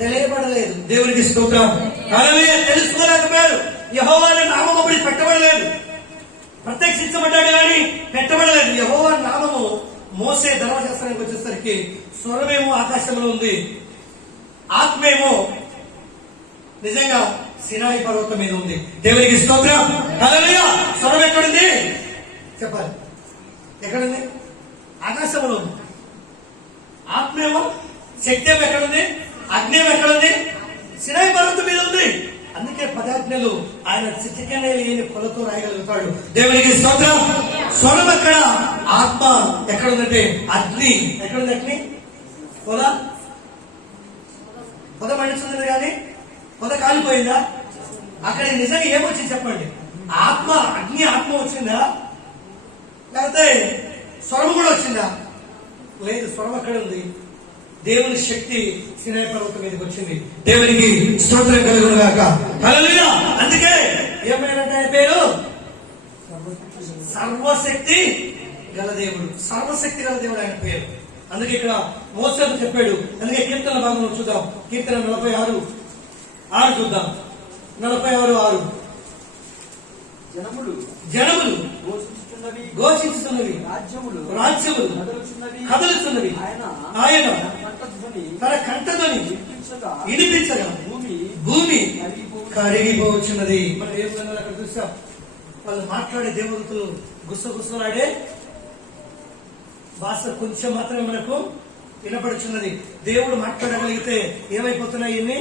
తెలియబడలేదు. దేవునికి స్తోత్రం. హల్లెలూయా. తెలుసుకోలేకపోయారు. యెహోవా అనే నామము అప్పుడు పెట్టబడలేదు. ప్రత్యక్షించబడ్డాడు కానీ పెట్టబడలేదు. యెహోవా నామము మోసే ధర్మశాస్త్రానికి వచ్చేసరికి స్వరమేమో ఆకాశంలో ఉంది, ఆత్మేమో నిజంగా సినాయి పర్వతం మీద ఉంది. దేవునికి స్తోత్రం. హల్లెలూయా. స్వరం ఎక్కడుంది చెప్పాలి? ఎక్కడుంది? ఆకాశంలో ఉంది. ఆత్మేమో, శక్తి ఏమో ఎక్కడుంది? అగ్నేయం ఎక్కడుంది? సినాయి పర్వతం మీద ఉంది. అందుకే పదాజ్ఞలు ఆయన చిటికనే లేని పొలతో రాయగలుగుతాడు. దేవునికి స్తోత్రం. స్వరం ఎక్కడ? ఆత్మ ఎక్కడుందంటే అగ్ని ఎక్కడుంది? అగ్ని పొద మండుతుంది కానీ పొద కాలిపోయిందా? అక్కడ నిజంగా ఏమొచ్చింది చెప్పండి? ఆత్మ, అగ్ని ఆత్మ వచ్చిందా? లేకపోతే స్వరం కూడా వచ్చిందా? లేదు. స్వరం అక్కడ ఉంది. దేవుని శక్తి సినాయి పర్వతం మీదకి వచ్చింది. దేవునికి స్తోత్రం కలుగును గాక. హల్లెలూయా. అందుకే ఏమైనట్టు ఆయన పేరు సర్వశక్తి గల దేవుడు. సర్వశక్తి గల దేవుడు ఆయన పేరు. అందుకే ఇక్కడ మోసేకు చెప్పాడు. అందుకే కీర్తన భాగంలో చూద్దాం. కీర్తన 46:6 చూద్దాం. 46:6 జనములు ఘోషించుతున్నవి, రాజ్యములు కదలుచున్నవి. ఆయన తన కంఠధ్వని వినిపించగా భూమి కరిగిపోవచ్చున్నది. మనం ఏ విధంగా అక్కడ చూసాం. వాళ్ళు మాట్లాడే దేవదూతలు గుసగుసలాడే భాష కొంచెం మాత్రమే మనకు వినపడుచున్నది. దేవుడు మాట్లాడగలిగితే ఏమైపోతున్నాయి? ఇన్ని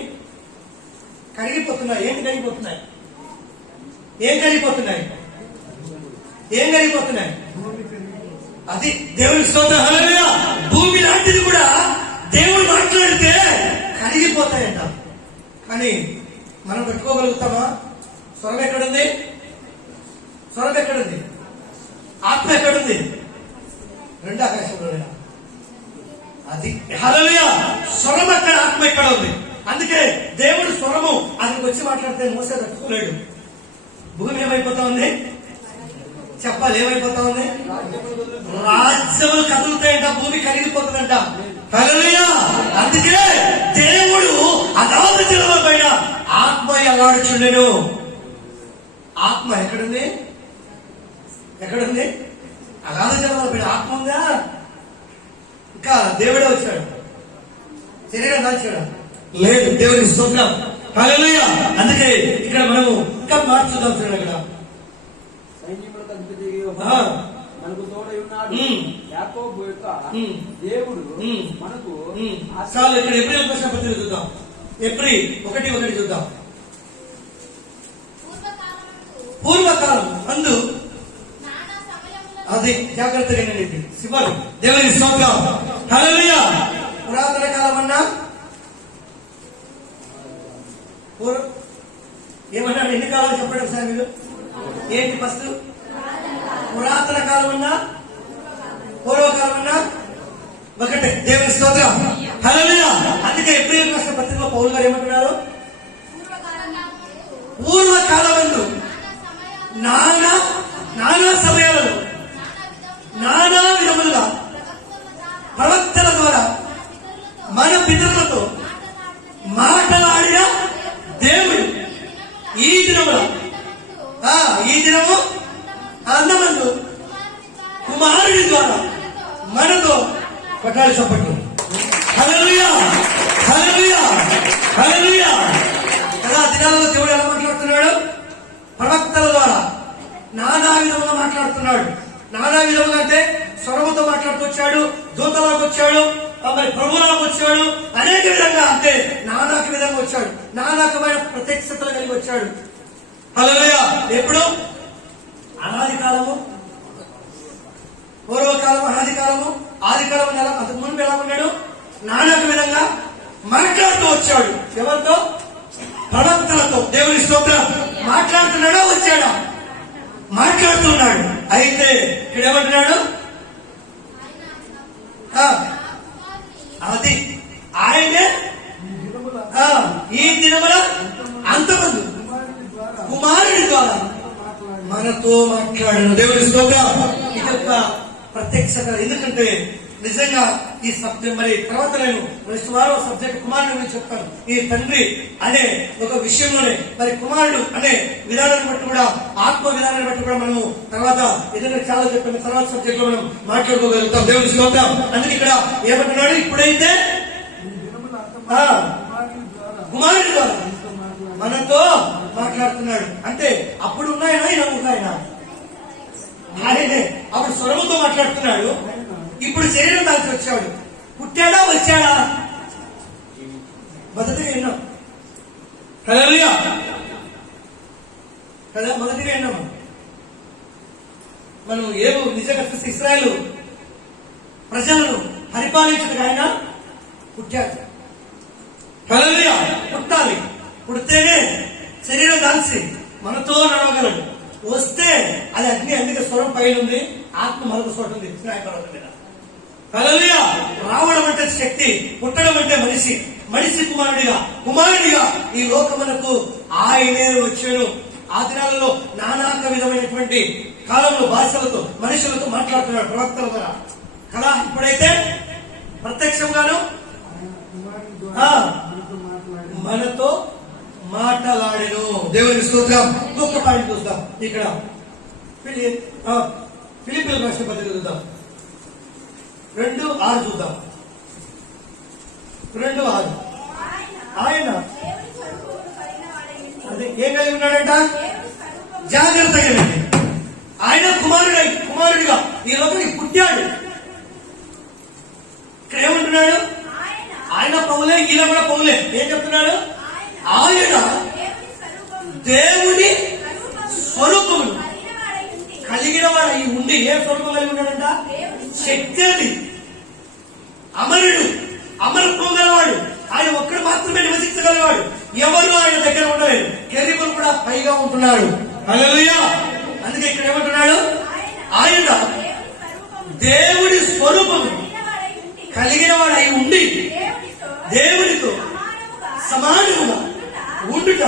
కరిగిపోతున్నాయి. ఏంటి కరిగిపోతున్నాయి? ఏం కరిగిపోతున్నాయి? ఏం కరిగిపోతున్నాయి? అది దేవుని స్తోత్రం. హల్లెలూయా. భూమి లాంటిది కూడా దేవుడు మాట్లాడితే కరిగిపోతాయంట. కానీ మనం పెట్టుకోగలుగుతామా? స్వరం ఎక్కడుంది? స్వరం ఎక్కడుంది? ఆత్మ ఎక్కడుంది? రెండు ఆకాశంలోనే. అది హల్లెలూయా. స్వరం అక్కడ, ఆత్మ ఎక్కడ ఉంది. అందుకే దేవుడు స్వరము అక్కడికి వచ్చి మాట్లాడితే మోసే తట్టుకోలేడు. భూమి ఏమైపోతా ఉంది చెప్పాలి? ఏమైపోతా ఉంది? రాజ్యములు కదులుతాయంట, భూమి కరిగిపోతుందంట. హల్లెలూయా. అందుకే దేవుడు అగాధ జలముల పైన ఆత్మ అల్లాడుచుండెను. ఆత్మ ఎక్కడుంది? ఎక్కడుంది? అగాధ జలముల పైన ఆత్మ ఉందా? ఇంకా దేవుడే వచ్చాడు, శరీరం దాల్చాడు? లేదు. దేవుని స్తోత్రం. హల్లెలూయా. అందుకే ఇక్కడ మనము ఇంకా మార్చుదాం. ఇక్కడ మనకు తోడై ఉన్నాడు యాకోబు యొక్క దేవుడు మనకు చాలు. ఇక్కడ ఎబ్రీ పత్రిక చూద్దాం. ఎబ్రీ 1:1 చూద్దాం. పూర్వకాలం అందు అది జాగ్రత్తగా శివాలు. దేవుని స్తోత్రం. హల్లెలూయా. పురాతన కాలం అన్నా ఏమన్నాడు? ఎన్ని కాలాలు చెప్పండి సార్ మీరు? ఏంటి ఫస్ట్? పురాతన కాలం అన్నా పూర్వకాలం అన్నా ఒకటే. దేవుని స్తోత్రం. హల్లెలూయా. అందుకే ఎబ్రీ పత్రికలో పౌలు గారు ఏమంటున్నారు? పూర్వకాలమందు నానా సమయాలలో నానా విధములుగా ప్రవక్తల ద్వారా మన పితరులతో మాట్లాడిన దేవుడు ఈ దినము అన్నమందు కుమారుడి ద్వారా మనతో పట్టాలి. చప్పట్లు. హల్లెలూయా. హల్లెలూయా. హల్లెలూయా. కదా దినాలలో దేవుడు ఎలా మాట్లాడుతున్నాడు? ప్రవక్తల ద్వారా నానా విధముగా మాట్లాడుతున్నాడు. నానా విధముగా అంటే స్వరముతో మాట్లాడుతూ వచ్చాడు, దూతలకు వచ్చాడు, మరి ప్రభువులకు వచ్చాడు, అనేక విధంగా అంటే నానాక విధంగా వచ్చాడు. నానాకమైన ప్రత్యక్షతలు కలిగి వచ్చాడు. హల్లెలూయా. ఎప్పుడు? అనాది కాలము, పూర్వకాలము, అనాది కాలము, ఆది కాలము. అంతకు ముందు ఎలా ఉన్నాడు? ఇక్కడ ఏమంటున్నాడు? ఆ, అది ఆయనే ఈ దినముల అంతమంది కుమారుడి ద్వారా మనతో మాట్లాడను. దేవుని స్తోత్రం. ఇది యొక్క ప్రత్యక్షత. ఎందుకంటే నిజంగా ఈ సబ్జెక్ట్ మరి తర్వాత నేను వారం సబ్జెక్ట్ కుమారుడు గురించి చెప్తాను. ఈ తండ్రి అనే ఒక విషయంలోనే మరి కుమారుడు అనే విధానాన్ని బట్టి కూడా ఆత్మ విధానాన్ని బట్టి కూడా మనము తర్వాత ఏదైనా చాలా చెప్పిన తర్వాత సబ్జెక్ట్ లో మనం మాట్లాడుకోగలుగుతాం. దేవుని స్తోత్రం. అందుకే ఇక్కడ ఏమంటున్నాడు? ఇప్పుడైతే కుమారుడి ద్వారా మనతో మాట్లాడుతున్నాడు. అంటే అప్పుడు ఉన్నాయన ఇలా ఉన్నాయన ఆయనే అప్పుడు స్వరముతో మాట్లాడుతున్నాడు. ఇప్పుడు శరీరం దాల్చి వచ్చాడు. పుట్టాడా వచ్చాడా? మొదటిగా విన్నాం హల్లెలూయా కదా. మొదటిగా విన్నాము మనం ఏమో నిజంగా చూస్తే ఇశ్రాయేలు ప్రజలను పరిపాలించడానికి ఆయన పుట్టాడు. హల్లెలూయా. పుట్టాలి. పుడితేనే శరీరం దాల్చి మనతో నడవగలడు. వస్తే అది అగ్ని అందుకే స్వరం పైన ఉంది, ఆత్మ మరొక చోట ఉంది. హల్లెలూయా. రావడం అంటే శక్తి, పుట్టడం అంటే మనిషి, మనిషి కుమారుడిగా, కుమారుడిగా ఈ లోకమునకు ఆయనే వచ్చాను. ఆ దినాలలో నానాక విధమైనటువంటి కాలంలో భాషలతో మనుషులతో మాట్లాడుతున్నాడు ప్రవక్తల ద్వారా కదా. ఇప్పుడైతే ప్రత్యక్షంగాను మనతో మాట్లాడేను. దేవుని స్తోత్రం. ఇంకొక పాయింట్ చూద్దాం. ఇక్కడ ఫిలిప్పీల రాష్ట్ర పత్రిక చూద్దాం. 2:6 చూద్దాం. 2:6 ఆయన అదే ఏం కలిగి ఉన్నాడంట? జాగ్రత్తగా వినండి. ఆయన కుమారుడిగా ఈ లోకానికి పుట్టాడు. ఇక్కడ ఏమంటున్నాడు? ఆయన పౌలే, ఈయన కూడా పౌలే. ఏం చెప్తున్నాడు? ఆయన దేవుని స్వరూపము కలిగిన వాడు అయి ఉండి, ఏ స్వరూపం కలిగి ఉన్నాడంట? శక్తి. అది అమరుడు, అమరత్వం గలవాడు. ఆయన ఒక్కడు మాత్రమే నివసించగలవాడు. ఎవరు ఆయన దగ్గర ఉండలేరు. కెరీబులు కూడా పైగా ఉంటున్నారు. హల్లెలూయా. అందుకే ఇక్కడ ఏమంటున్నాడు? ఆయన దేవుడి స్వరూపము కలిగిన వాడు అయి ఉండి దేవుడితో సమానముగా ఉండుట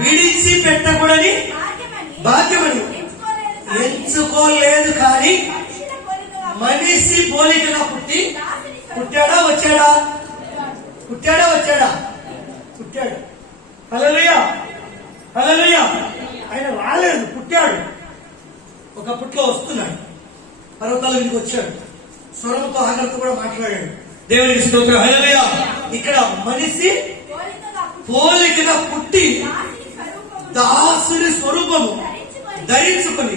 విడిచిపెట్టకూడని భాగ్యమని ఎంచుకోలేదు. కానీ మనిషి పోలికగా పుట్టాడా వచ్చాడా? పుట్టాడా వచ్చాడా? పుట్టాడు. హల్లెలూయా. హల్లెలూయా. ఆయన రాలేదు, పుట్టాడు. ఒకప్పట్లో వస్తున్నాడు, పర్వతాల మీదకి వచ్చాడు, స్వరంతో ఆగర్తో కూడా మాట్లాడాడు. దేవునికి స్తోత్రం. హల్లెలూయా. ఇక్కడ మనిషి పోలికగా పుట్టి దాసుని స్వరూపము ధరించుకుని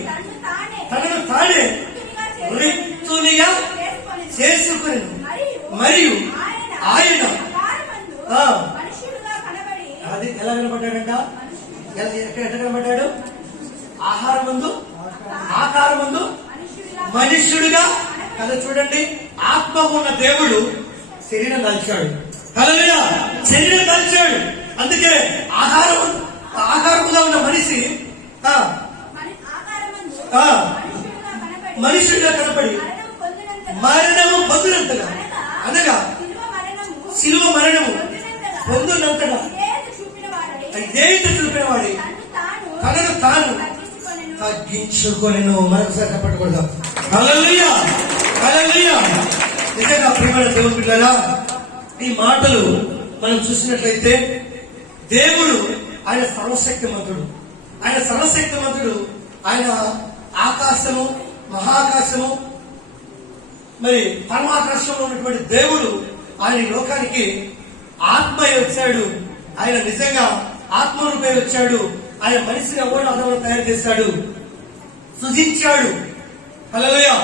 తనను తానే రిక్తునిగా చేసుకుని మరియు ఆయన అది ఎలా కనబడ్డాడంట? ఎక్కడ కనబడ్డాడు? ఆకారం ముందు మనుష్యుడిగా కదా. చూడండి, ఆత్మ ఉన్న దేవుడు శరీరం దాల్చాడు. హల్లెలూయా. శరీరం దాల్చాడు. అందుకే ఆకారముగా ఉన్న మనిషి మనుషుడిగా కనపడి మరణము పొందినంతగా, అనగా శిలువ మరణము పొందినంతగా ఇదేంటి చూపిన వాడి తనను తాను తగ్గించుకొనెను. మరొకసారి చెప్పకూడదు. హల్లెలూయా. హల్లెలూయా. నిజంగా ప్రియమైన దేవుని బిడ్డలారా, ఈ మాటలు మనం చూసినట్లయితే దేవుడు ఆయన సర్వశక్తిమంతుడు. ఆయన సర్వశక్తిమంతుడు. ఆయన ఆకాశము, మహాకాశము, మరి పరమాకాశంలో ఉన్నటువంటి దేవుడు ఆయన ఈ లోకానికి ఆత్మ వచ్చాడు. ఆయన నిజంగా ఆత్మరూపై వచ్చాడు. ఆయన మనిషిని ఎవరు అదనంలో తయారు చేశాడు, సృజించాడు. హల్లెలూయా.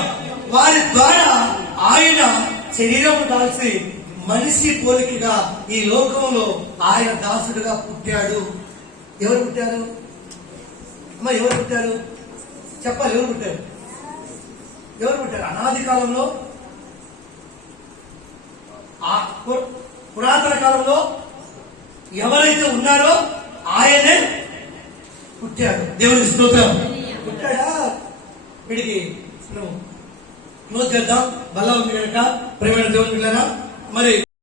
వారి ద్వారా ఆయన శరీరము దాల్చి మనిషి పోలికగా ఈ లోకంలో ఆయన దాసుడుగా పుట్టాడు. ఎవరు పుట్టారు అమ్మా? ఎవరు పుట్టారు చెప్పాలి. ఎవరు పుట్టారు? ఎవరు పుట్టారు? అనాది కాలంలో, పురాతన కాలంలో ఎవరైతే ఉన్నారో ఆయనే పుట్టాడు. దేవుని స్తోత్రం. పుట్టాడా? వీడికి మనం క్లోజ్ చేద్దాం. బల్ల ఉంది కనుక ప్రేమైన దేవుని పిల్లరా మరి